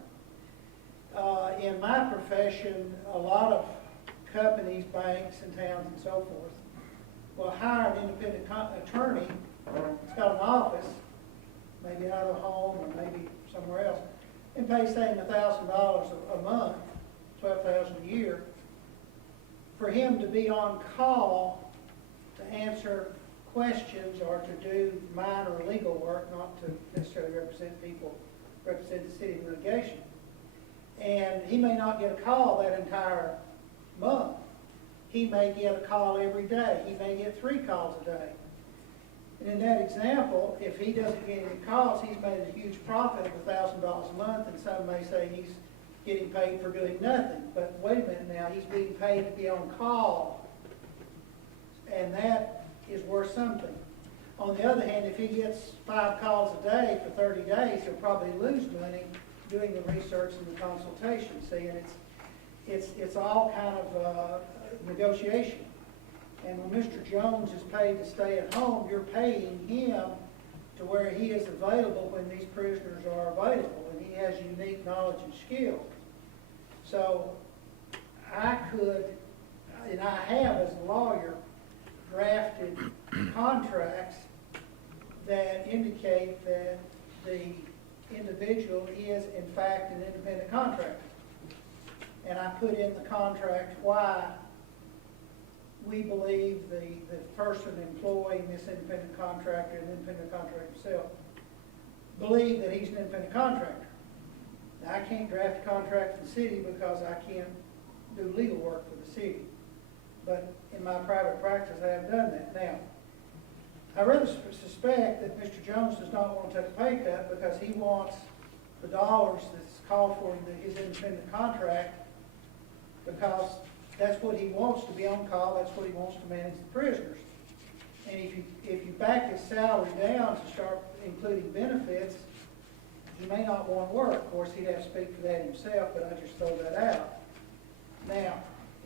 In my profession, a lot of companies, banks, and towns and so forth will hire an independent attorney that's got an office, maybe out of home or maybe somewhere else, and pay, say, $1,000 a month, $12,000 a year, for him to be on call to answer questions or to do minor legal work, not to necessarily represent people, represent the city in litigation. And he may not get a call that entire month. He may get a call every day. He may get 3 calls a day. And in that example, if he doesn't get any calls, he's made a huge profit of $1,000 a month, and some may say he's getting paid for doing nothing. But wait a minute now, he's being paid to be on call, and that is worth something. On the other hand, if he gets 5 calls a day for 30 days, he'll probably lose money doing the research and the consultation. See, and it's all kind of negotiation. And when Mr. Jones is paid to stay at home, you're paying him to where he is available when these prisoners are available, and he has unique knowledge and skill. So I could, and I have as a lawyer, drafted contracts that indicate that the individual is in fact an independent contractor. And I put in the contract why we believe the person employing this independent contractor and independent contractor himself believe that he's an independent contractor. Now, I can't draft a contract for the city because I can't do legal work for the city. But in my private practice, I have done that. Now, I rather suspect that Mr. Jones does not want to take a pay cut because he wants the dollars that's called for in his independent contract, because that's what he wants to be on call, that's what he wants to manage the prisoners. And if you back his salary down to start including benefits, he may not want to work. Of course, he'd have to speak for that himself, but I just throw that out. Now,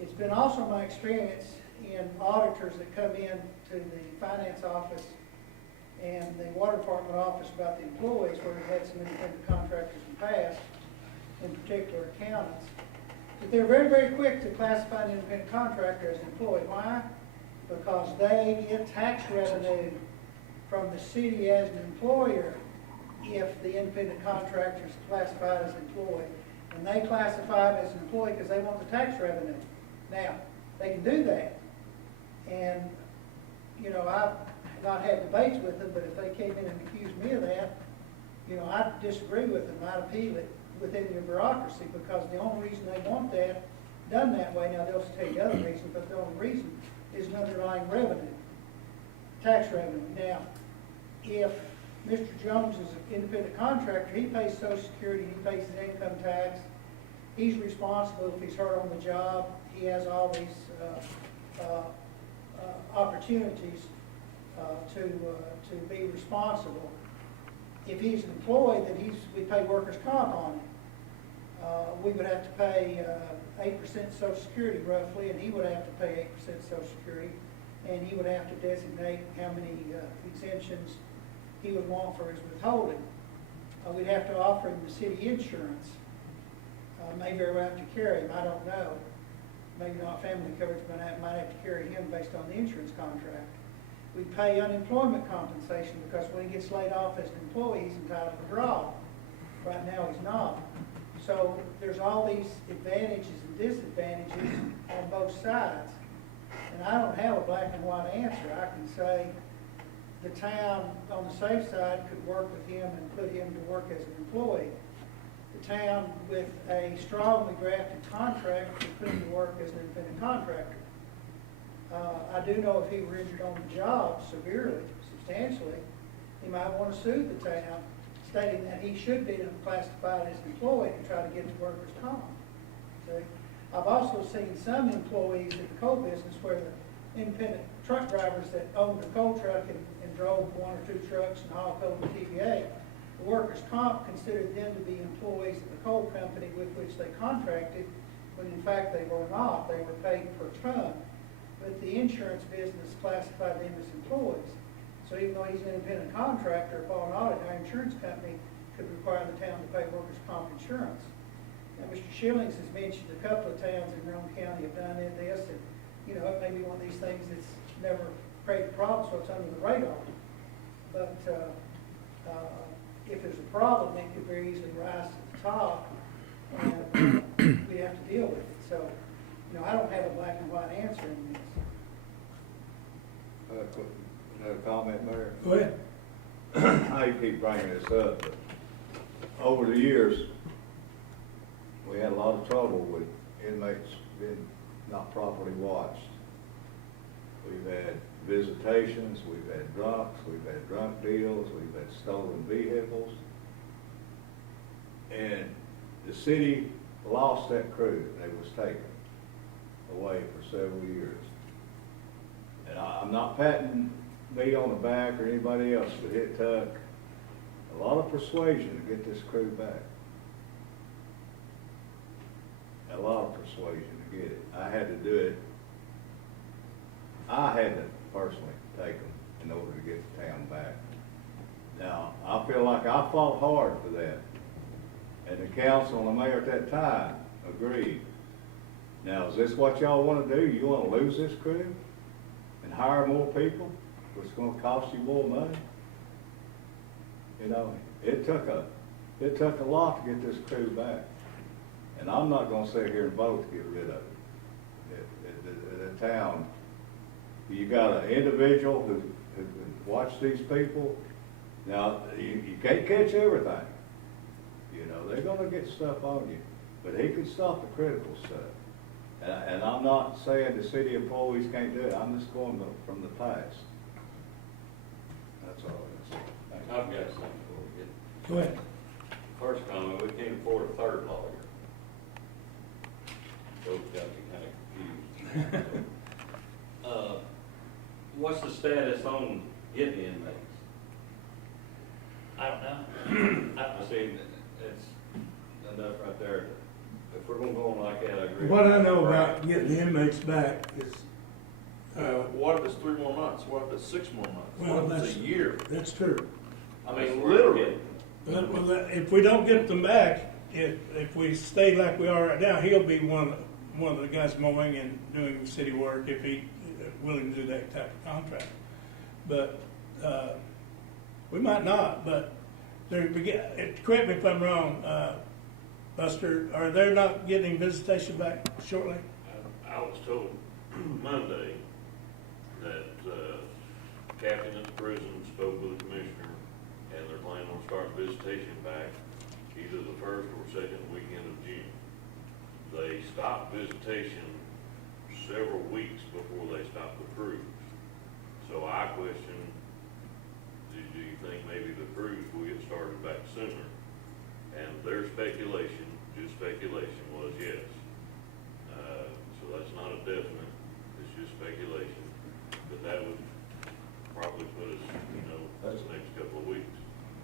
it's been also my experience in auditors that come in to the finance office and the water department office about the employees, where we've had some independent contractors in the past, in particular accountants, that they're very, very quick to classify an independent contractor as an employee. Why? Because they get tax revenue from the city as an employer if the independent contractor is classified as an employee. And they classify it as an employee because they want the tax revenue. Now, they can do that. And, you know, I've not had debates with them, but if they came in and accused me of that, you know, I'd disagree with them. I'd appeal it within your bureaucracy, because the only reason they want that done that way, now they'll tell you the other reason, but the only reason is an underlying revenue, tax revenue. Now, if Mr. Jones is an independent contractor, he pays Social Security, he pays his income tax, he's responsible if he's hurt on the job, he has all these opportunities to be responsible. If he's an employee, then we pay workers' comp on him. We would have to pay 8% Social Security roughly, and he would have to pay 8% Social Security, and he would have to designate how many exemptions he would want for his withholding. We'd have to offer him the city insurance. Maybe we have to carry him, I don't know. Maybe not family coverage, but I might have to carry him based on the insurance contract. We pay unemployment compensation, because when he gets laid off as an employee, he's entitled to draw. Right now, he's not. So there's all these advantages and disadvantages on both sides. And I don't have a black and white answer. I can say the town, on the safe side, could work with him and put him to work as an employee. The town, with a strongly drafted contract, could put him to work as an independent contractor. I do know if he were injured on the job severely, substantially, he might want to sue the town, stating that he should be classified as an employee to try to get to workers' comp. See? I've also seen some employees in the coal business where the independent truck drivers that owned a coal truck and drove one or two trucks and hauled coal to TVA, the workers' comp considered them to be employees of the coal company with which they contracted, when in fact they were not. They were paid per ton. But the insurance business classified them as employees. So even though he's an independent contractor, upon audit, our insurance company could require the town to pay workers' comp insurance. Now, Mr. Schillings has mentioned a couple of towns in Roane County have done this, and, you know, it may be one of these things that's never created a problem, so it's under the radar. But if there's a problem, it could very easily rise to the top, and we have to deal with it. So, you know, I don't have a black and white answer in this. Another comment, Mayor? Go ahead. I keep bringing this up, but over the years, we had a lot of trouble with inmates being not properly watched. We've had visitations, we've had drunks, we've had drunk deals, we've had stolen vehicles. And the city lost that crew. They was taken away for several years. And I'm not patting me on the back or anybody else, but it took a lot of persuasion to get this crew back. A lot of persuasion to get it. I had to do it. I had to personally take them in order to get the town back. Now, I feel like I fought hard for that. And the council and the mayor at that time agreed. Now, is this what y'all want to do? You want to lose this crew and hire more people, which is going to cost you more money? You know, it took a lot to get this crew back. And I'm not going to sit here and vote to get rid of it. The town You got an individual who watched these people. Now, you can't catch everything. You know, they're gonna get stuff on you, but he can stop the critical stuff. And I'm not saying the city employees can't do it, I'm just going from the past. That's all I'm saying. I've got something for you. Go ahead. First comment, we can't afford a third lawyer. Those got me kind of confused. What's the status on getting inmates? I don't know. I see, it's enough right there. If we're gonna go on like that, I agree. What I know about getting the inmates back is, What if it's 3 more months? What if it's 6 more months? Well, What if it's a that's- year? that's true. I mean, literally. Well, if we don't get them back, if we stay like we are right now, he'll be one of the guys mowing and doing city work if he willing to do that type of contract. But, we might not, but correct me if I'm wrong, Buster, are they not getting visitation back shortly? I was told Monday that captain at the prison spoke with the commissioner, and they're planning on starting visitation back either the first or second weekend of June. They stopped visitation several weeks before they stopped the cruise. So I question, do you think maybe the cruise will get started back sooner? And their speculation, just speculation, was yes. So that's not a definite, it's just speculation. But that would probably put us, That's- the next couple of weeks.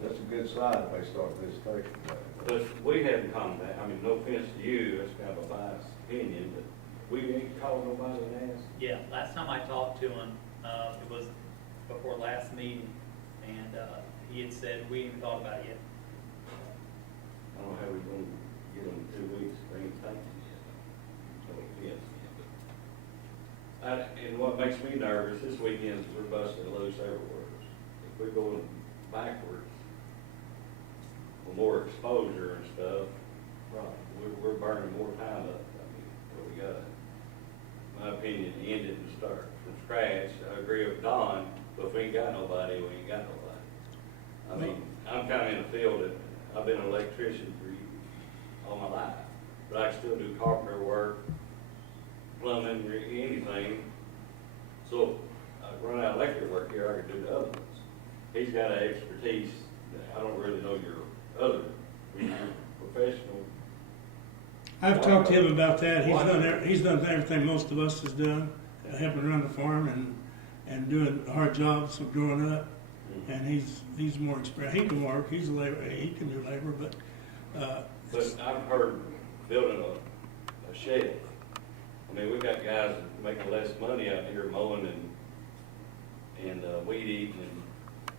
That's a good sign if they start visitation back. But we haven't contact, I mean, no offense to you, that's kind of a biased opinion, but we ain't called nobody and asked. Yeah, last time I talked to him, it was before last meeting, and he had said, we ain't thought about it yet. I don't know how we gonna get them in 2 weeks, they ain't thinking yet. No offense, but. And what makes me nervous, this weekend, we're busting loose everywhere. If we're going backwards, with more exposure and stuff, right, we're burning more time up. I mean, what we got, my opinion, end it and start from scratch. I agree with Don, but if we ain't got nobody, we ain't got nobody. I mean, I'm kind of in the field that, I've been an electrician for all my life, but I can still do carpenter work, plumbing, anything. So, if I run out of electric work here, I can do the other ones. He's got an expertise, that I don't really know your other, your professional. I've talked to him about that. He's done everything most of us has done, helping run the farm and doing hard jobs of growing up. And he's more experienced. He can work. He's a labor. He can do labor, but. But I've heard building a shed. I mean, we've got guys making less money out here mowing and weed eating and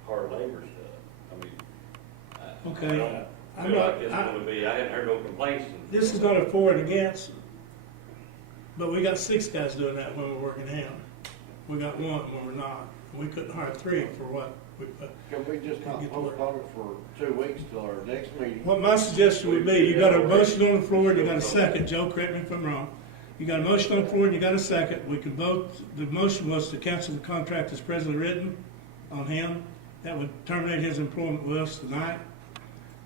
hard labor stuff. I mean, Okay. I don't feel like it's gonna be, I haven't heard no complaints. This is not a for and against, but we got 6 guys doing that when we're working him. We got 1 when we're not. We couldn't hire 3 for what we put. Can we just not Get to work. postpone it for 2 weeks till our next meeting? What my suggestion would be, you got a motion on the floor and you got a second. Joe, correct me if I'm wrong. You got a motion on the floor and you got a second. We can vote. The motion was to cancel the contract as presently written on him. That would terminate his employment with us tonight.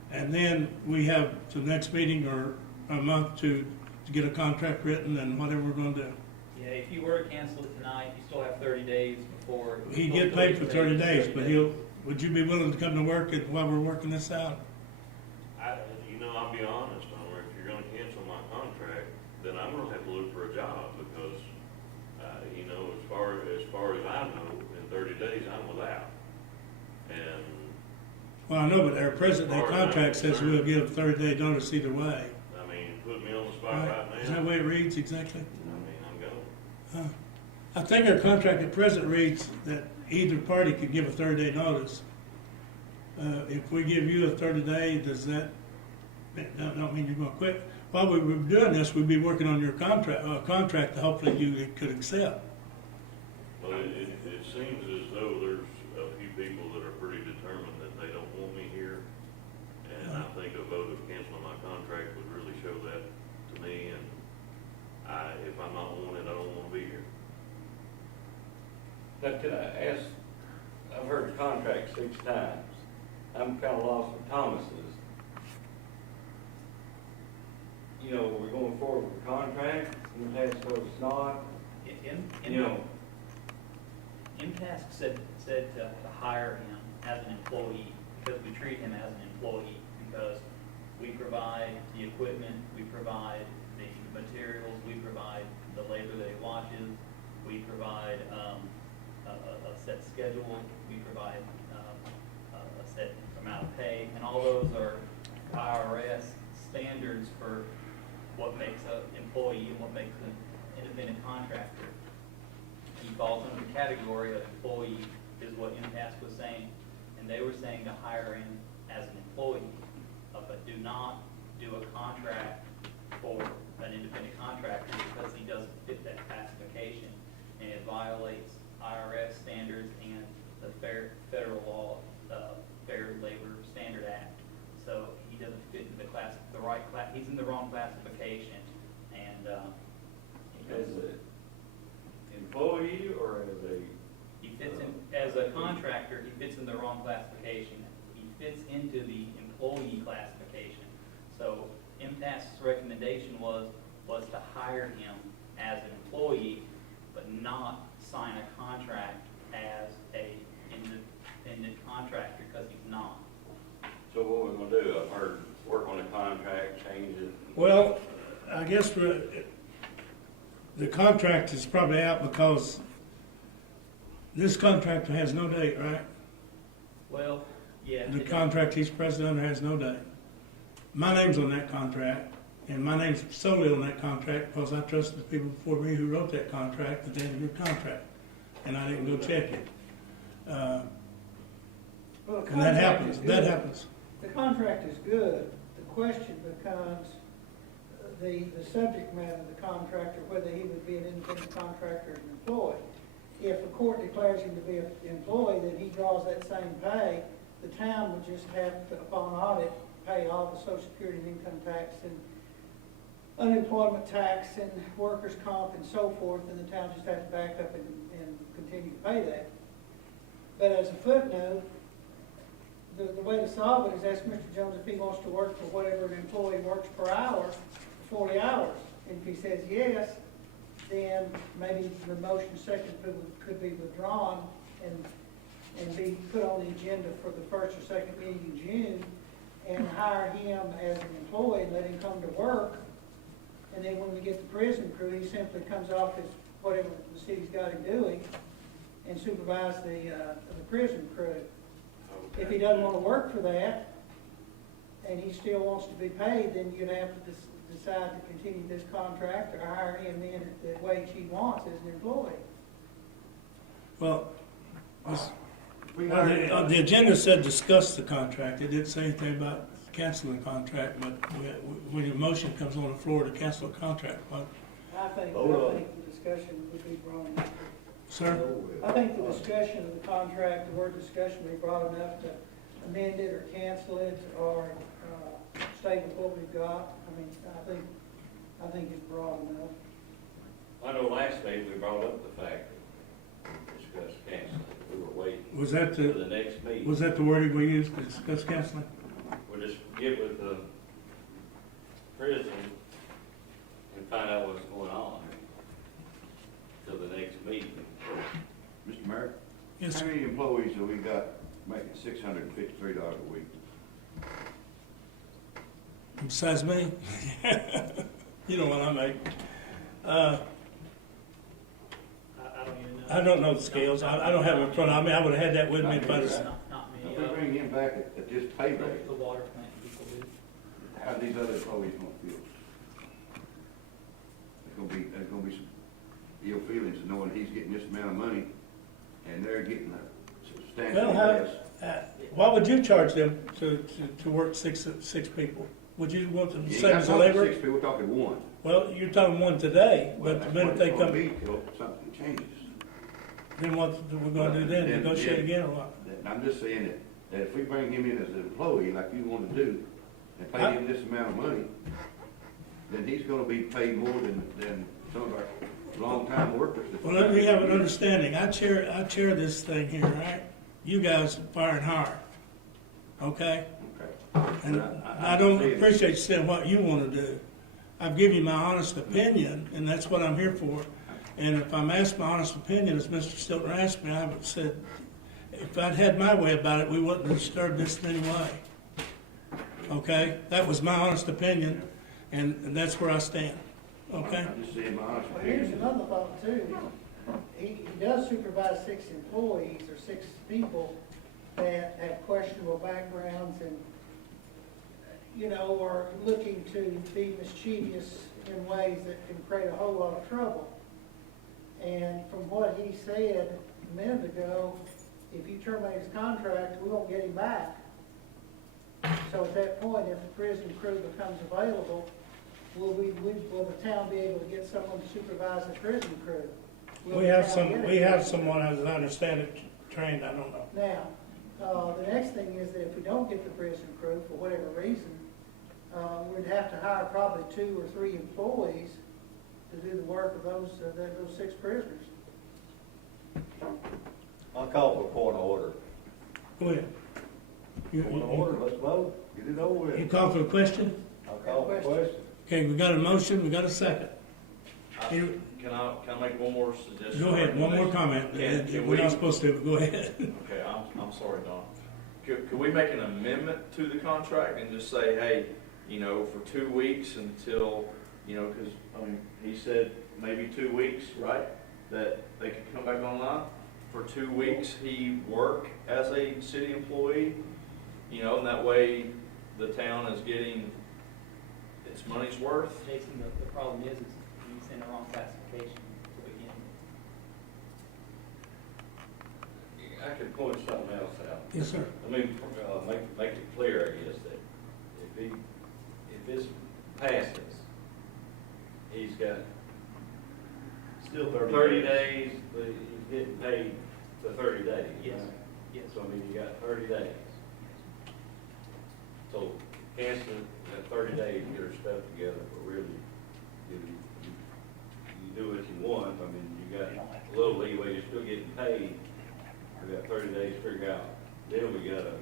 And then we have the next meeting or a month to get a contract written and whatever we're gonna do. Yeah, if you were to cancel it tonight, you still have 30 days before. He get paid for 30 days, but would you be willing to come to work while we're working this out? I'll be honest, Homer, if you're gonna cancel my contract, then I'm gonna have to look for a job because, as far as I know, in 30 days, I'm without. And Well, I know, but our present day contract says we'll give 30-day notice either way. I mean, put me on the spot Right? right now. Is that the way it reads exactly? I'm going. I think our contract at present reads that either party could give a 30-day notice. If we give you a 30-day, does that don't mean you're gonna quit? While we were doing this, we'd be working on your contract that hopefully you could accept. Well, it seems as though there's a few people that are pretty determined that they don't want me here. And I think a vote of canceling my contract would really show that to me. And if I'm not wanted, I don't want to be here. But can I ask, I've heard the contract 6 times. I'm kinda lost with Thomas's. You know, we're going forward with the contract, and the task goes it's not, you know. MTask said to hire him as an employee, because we treat him as an employee, because we provide the equipment, we provide the materials, we provide the labor that he watches, we provide a set schedule, we provide a set amount of pay, and all those are IRS standards for what makes an employee and what makes an independent contractor. He falls under the category of employee, is what MTask was saying, and they were saying to hire him as an employee, but do not do a contract for an independent contractor because he doesn't fit that classification, and it violates IRS standards and the federal law, Fair Labor Standard Act. So he doesn't fit into he's in the wrong classification, and As an employee or as a? he fits in, as a contractor, he fits in the wrong classification. He fits into the employee classification. So MTAS's recommendation was to hire him as an employee, but not sign a contract as a independent contractor, because he's not. So what we're gonna do, I've heard, work on the contract, change it. Well, I guess the contract is probably out because this contract has no date, right? Well, yeah. The contract he's president under has no date. My name's on that contract, and my name's solely on that contract because I trusted the people before me who wrote that contract that they had a good contract, and I didn't go check it. Well, the And that contract happens, is that good. happens. The contract is good. The question becomes the subject matter of the contractor, whether he would be an independent contractor or an employee. If the court declares him to be an employee, then he draws that same pay. The town would just have to, upon audit, pay all the social security and income tax and unemployment tax and workers' comp and so forth, and the town just has to back up and continue to pay that. But as a footnote, the way to solve it is ask Mr. Jones if he wants to work for whatever an employee works per hour, 40 hours. And if he says yes, then maybe the motion second could be withdrawn and be put on the agenda for the first or second meeting in June, and hire him as an employee and let him come to work. And then when we get the prison crew, he simply comes off as whatever the city's got him doing and supervise the prison crew. If he doesn't want to work for that, and he still wants to be paid, then you'd have to decide to continue this contract or hire him in at the wage he wants as an employee. Well, the agenda said discuss the contract. It didn't say anything about canceling the contract, but when your motion comes on the floor to cancel a contract, what, I think the discussion would be broad enough. sir? I think the discussion of the contract, the word discussion would be broad enough to amend it or cancel it or stay with what we've got. I mean, I think it's broad enough. I know last meeting we brought up the fact that we discussed canceling. We were waiting Was that for the next meeting. Was that the wording we used to discuss canceling? We'll just get with the prison and find out what's going on till the next meeting. Mr. Mayor? Yes, How sir. many employees have we got making $653 a week? Besides me? You know what I make. I don't even know. I don't know the scales. I don't have it in front of me. I would have had that with me if I'd have. Not If many we of bring him back at this pay rate, the water plant people do. how are these other employees gonna feel? There's gonna be some ill feelings of knowing he's getting this amount of money and they're getting a substantial Well, less. What would you charge them to work six people? Would you want them the You same ain't as got a talking labor? 6 people, we're talking one. Well, you're talking one today, Well, but the that's minute what they it's gonna come, be till something changes. then what we're gonna do then? Then- Negotiate then- again or what? And I'm just saying that if we bring him in as an employee, like you want to do, and pay him this amount of money, then he's gonna be paid more than some of our long-time workers. Well, let me have an understanding. I chair this thing here, right? You guys fire and hire, okay? Okay. And I don't appreciate you saying what you want to do. I've given you my honest opinion, and that's what I'm here for. And if I'm asked my honest opinion, as Mr. Stiltner asked me, I would have said, if I'd had my way about it, we wouldn't have disturbed this in any way. Okay? That was my honest opinion, and that's where I stand. Okay? I'm just saying my honest Well, here's opinion. another thought too. He does supervise 6 employees or 6 people that have questionable backgrounds and, you know, are looking to be mischievous in ways that can create a whole lot of trouble. And from what he said a minute ago, if you terminate his contract, we won't get him back. So at that point, if the prison crew becomes available, will the town be able to get someone to supervise the prison crew? Will We the have town get it? we have someone, as I understand it, trained, I don't know. Now, the next thing is that if we don't get the prison crew, for whatever reason, we'd have to hire probably 2 or 3 employees to do the work of those 6 prisoners. I'll call for a point of order. Go ahead. Point of order, let's vote, get it over You with. call for a question? I'll call for a question. Okay, we got a motion, we got a second. You- Can I make one more suggestion? Go ahead, one more comment. Can We're we- not supposed to, but go ahead. Okay, I'm sorry, Don. Could we make an amendment to the contract and just say, hey, you know, for 2 weeks until, you know, because, he said maybe 2 weeks, right? That they could come back online? For 2 weeks, he work as a city employee, you know, and that way the town is getting its money's worth. Jason, the problem is you send the wrong classification to begin. I could point something else out. Yes, sir. I mean, make it clear, I guess, that if this passes, he's got Still 30 days, but he's getting paid for 30 days. Yes. right? Yes. So, I mean, you got 30 days. So, canceling that 30 days, get her stuff together, but really, you do what you want. I mean, you got a little leeway, you're still getting paid. We got 30 days to figure out. Then we gotta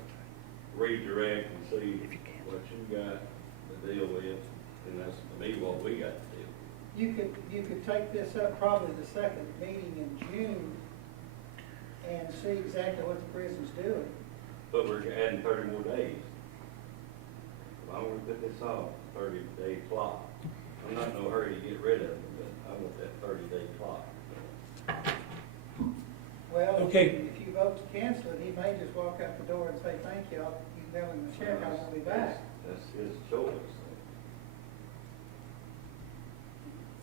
redirect and see what you got to deal with, and that's, to me, what we got to do. You could take this up probably the second meeting in June and see exactly what the prison's doing. But we're adding 30 more days. If I want to put this off, 30-day clock. I'm not in no hurry to get rid of it, but I want that 30-day clock. Well, Okay. if you vote to cancel it, he may just walk out the door and say, thank you, you can mail him a check, I won't be back. That's his choice.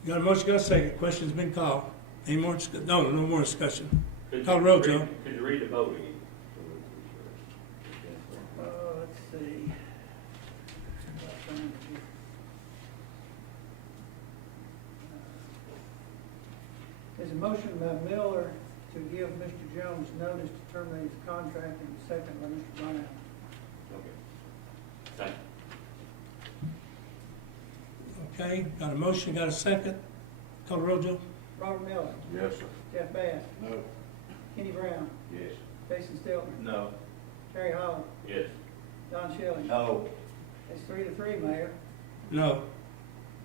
You got a motion, got a second. Question's been called. Any more, no more discussion. Could Call you roll, read- Joe. Could you read the vote again? Let's see. There's a motion by Miller to give Mr. Jones notice to terminate his contract, and a second by Mr. Brown. Okay. Thank you. Okay, got a motion, got a second. Call the roll, Joe. Robert Miller, Yes, sir. Jeff Bass, No. Kenny Brown, Yes. Jason Stiltner, No. Terry Holland, Yes. Don Shelley. No. It's 3-3, Mayor. No.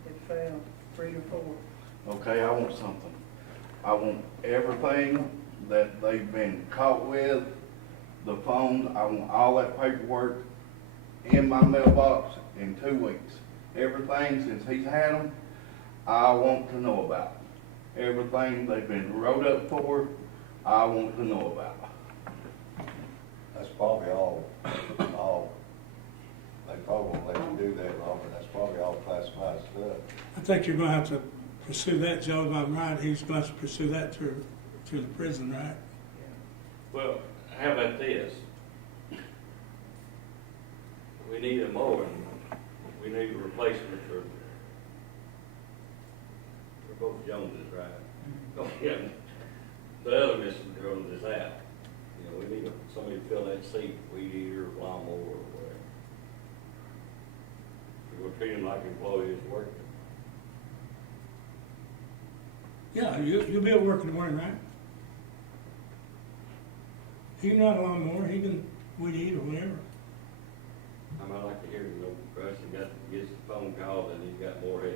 It failed, 3-4. Okay, I want something. I want everything that they've been caught with, the phones, I want all that paperwork in my mailbox in 2 weeks. Everything since he's had them, I want to know about. Everything they've been wrote up for, I want to know about. That's probably all, they probably won't let you do that, Robert, that's probably all classified stuff. I think you're gonna have to pursue that, Joe, if I'm right. He's gonna have to pursue that through the prison, right? Well, how about this? We need a mower, we need a replacement for both Joneses, right? Oh, yeah, the other Mr. Jones is out. You know, we need somebody to fill that seat, weed eater, lawnmower, or whatever. We're gonna treat them like employees working. Yeah, you'll be able to work in the morning, right? He can ride a lawnmower, he can weed eat or whatever. I might like to hear, you know, Russ, he gets the phone calls and he's got more help.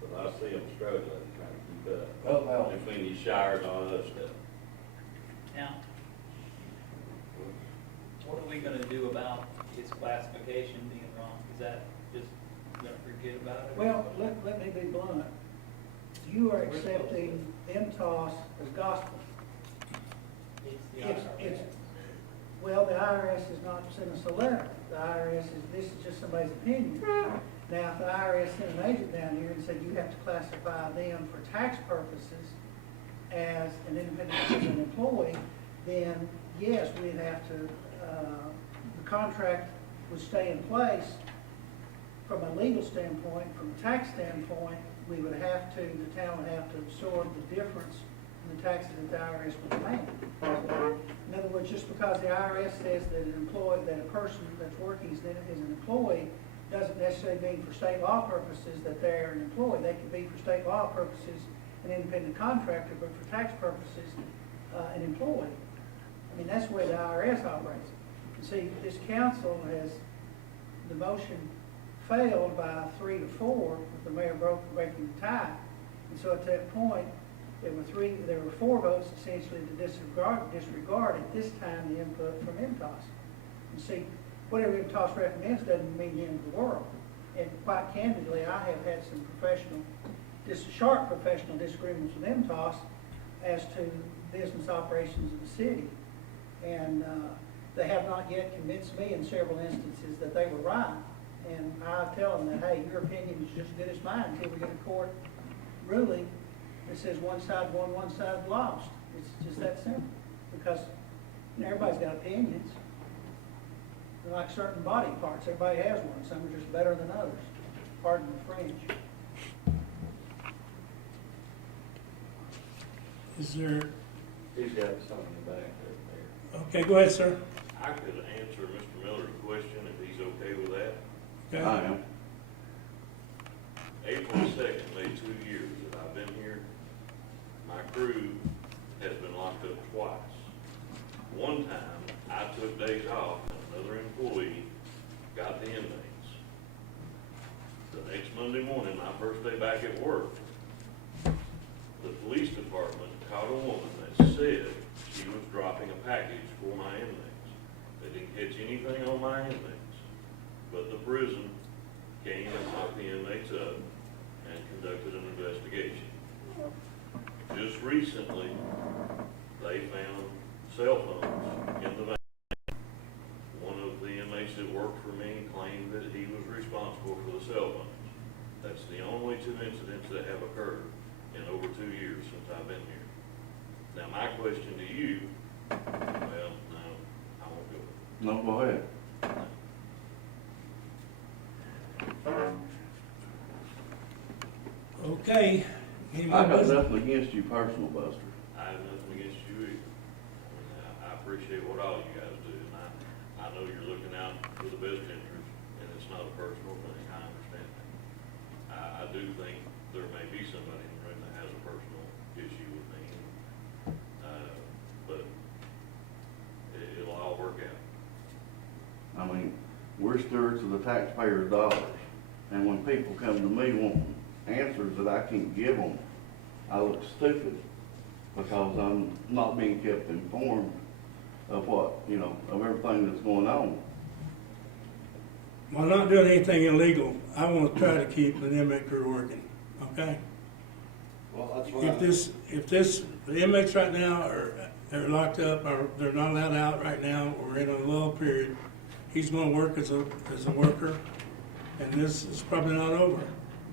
But I see him struggling, trying to keep up. Oh, well. Between these showers and all that stuff. Now, what are we gonna do about his classification being wrong? Is that just gonna forget about it? Well, let me be blunt. You are accepting MTOS as gospel. It's, well, the IRS has not sent us a letter. The IRS this is just somebody's opinion. Now, if the IRS sent an agent down here and said you have to classify them for tax purposes as an independent, as an employee, then yes, we'd have to, the contract would stay in place. From a legal standpoint, from a tax standpoint, we would have to, the town would have to absorb the difference in the taxes that the IRS would demand. In other words, just because the IRS says that an employee, that a person that's working is an employee, doesn't necessarily mean for state law purposes that they're an employee. They could be for state law purposes an independent contractor, but for tax purposes, an employee. I mean, that's the way the IRS operates. You see, this council has, the motion failed by 3 to 4 with the mayor breaking the tie. And so at that point, there were 4 votes essentially to disregard at this time the input from MTOS. You see, whatever MTOS recommends doesn't mean the end of the world. And quite candidly, I have had some sharp professional disagreements with MTOS as to business operations of the city. And they have not yet convinced me in several instances that they were right. And I tell them that, hey, your opinion is just as good as mine until we get a court ruling that says one side won, one side lost. It's just that simple. Because everybody's got opinions. They're like certain body parts. Everybody has one. Some are just better than others. Pardon the French. Is there, He's got something in the back there. okay, go ahead, sir. I could answer Mr. Miller's question if he's okay with that. Okay. I am. April 2nd made 2 years that I've been here. My crew has been locked up twice. One time, I took days off and another employee got the inmates. The next Monday morning, my first day back at work, the police department caught a woman that said she was dropping a package for my inmates. They didn't catch anything on my inmates, but the prison came and locked the inmates up and conducted an investigation. Just recently, they found cell phones in the van. One of the inmates that worked for me claimed that he was responsible for the cell phones. That's the only 2 incidents that have occurred in over 2 years since I've been here. Now, my question to you, well, no, I won't go there. No, go ahead. Okay. Any more I got business? nothing against you personal, Buster. I have nothing against you either. I appreciate what all you guys do, and I know you're looking out for the best interest, and it's not a personal thing, I understand that. I do think there may be somebody in the room that has a personal issue with me, but it'll all work out. I mean, we're stewards of the taxpayers' dollars, and when people come to me wanting answers that I can't give them, I look stupid because I'm not being kept informed of what, of everything that's going on. While not doing anything illegal, I want to try to keep an inmate crew working, okay? Well, that's If the inmates right now they're locked up, or they're not allowed out right now, or we're in a lull period, he's going to work as a worker, and this is probably not over.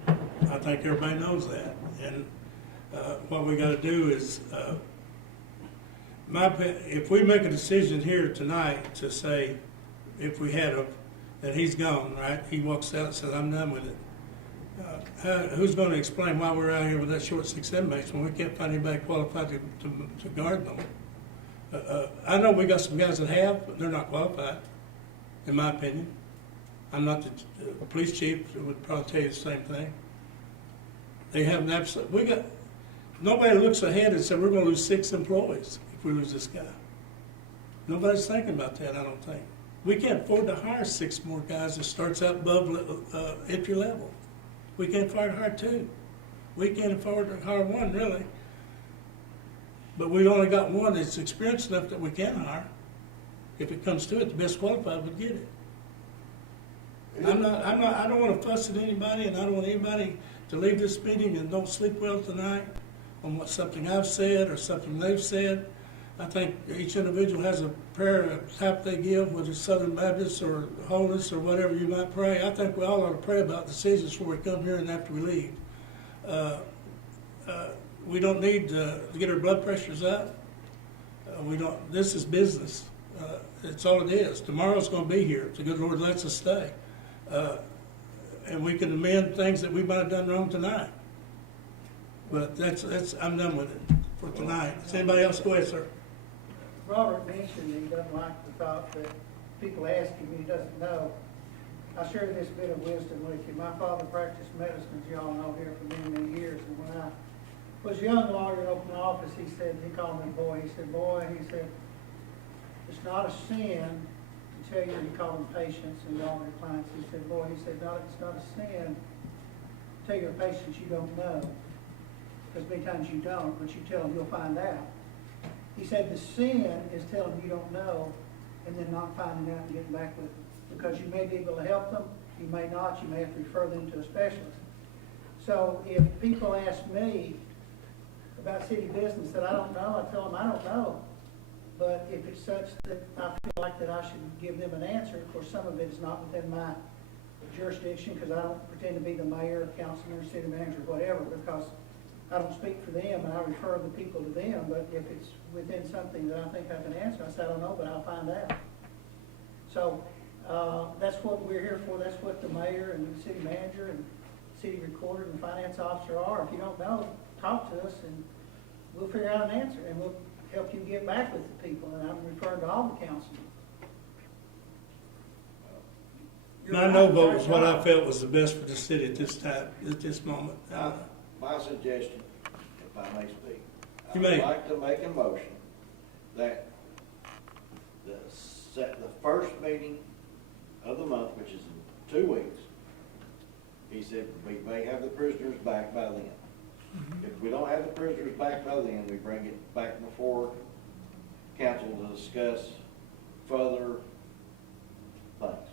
I think everybody knows that. And what we got to do is, if we make a decision here tonight to say, if we had that he's gone, right? He walks out and says, I'm done with it. Who's going to explain why we're out here with that short 6 inmates when we can't find anybody qualified to guard them? I know we got some guys that have, but they're not qualified, in my opinion. I'm not the police chief, who would probably tell you the same thing. They have an absolute, nobody looks ahead and said, we're gonna lose 6 employees if we lose this guy. Nobody's thinking about that, I don't think. We can't afford to hire 6 more guys that starts out above entry level. We can't afford to hire 2. We can't afford to hire 1, really. But we've only got 1 that's experienced enough that we can hire. If it comes to it, the best qualified would get it. I don't want to fuss at anybody, and I don't want anybody to leave this meeting and don't sleep well tonight on what something I've said or something they've said. I think each individual has a prayer type they give, whether it's Southern Baptist or Holiness or whatever you might pray. I think we all ought to pray about decisions before we come here and after we leave. We don't need to get our blood pressures up. We don't. This is business. It's all it is. Tomorrow's going to be here if the good Lord lets us stay. And we can amend things that we might have done wrong tonight. But that's I'm done with it for tonight. Does anybody else? Go ahead, sir. Robert mentioned he doesn't like the thought that people ask him and he doesn't know. I share this bit of wisdom with you. My father practiced medicine, as you all know, here for many, many years. And when I was a young lawyer in open office, he called me boy. He said, it's not a sin to tell you, he called them patients and all their clients. He said, it's not a sin to tell your patients you don't know. Because many times you don't, but you tell them you'll find out. He said the sin is telling them you don't know and then not finding out and getting back with them. Because you may be able to help them, you may not, you may have to refer them to a specialist. So if people ask me about city business that I don't know, I tell them I don't know. But if it's such that I feel like that I should give them an answer, of course, some of it is not within my jurisdiction because I don't pretend to be the mayor, councilman, city manager, whatever, because I don't speak for them and I refer the people to them. But if it's within something that I think I can answer, I say I don't know, but I'll find out. So that's what we're here for. That's what the mayor and the city manager and city recorder and finance officer are. If you don't know, talk to us and we'll figure out an answer and we'll help you get back with the people. And I'm referring to all the councilmen. My no vote was what I felt was the best for the city at this time, at this moment. My suggestion, if I may speak, You may. I'd like to make a motion that the first meeting of the month, which is in 2 weeks, he said we may have the prisoners back by then. If we don't have the prisoners back by then, we bring it back before council to discuss further things.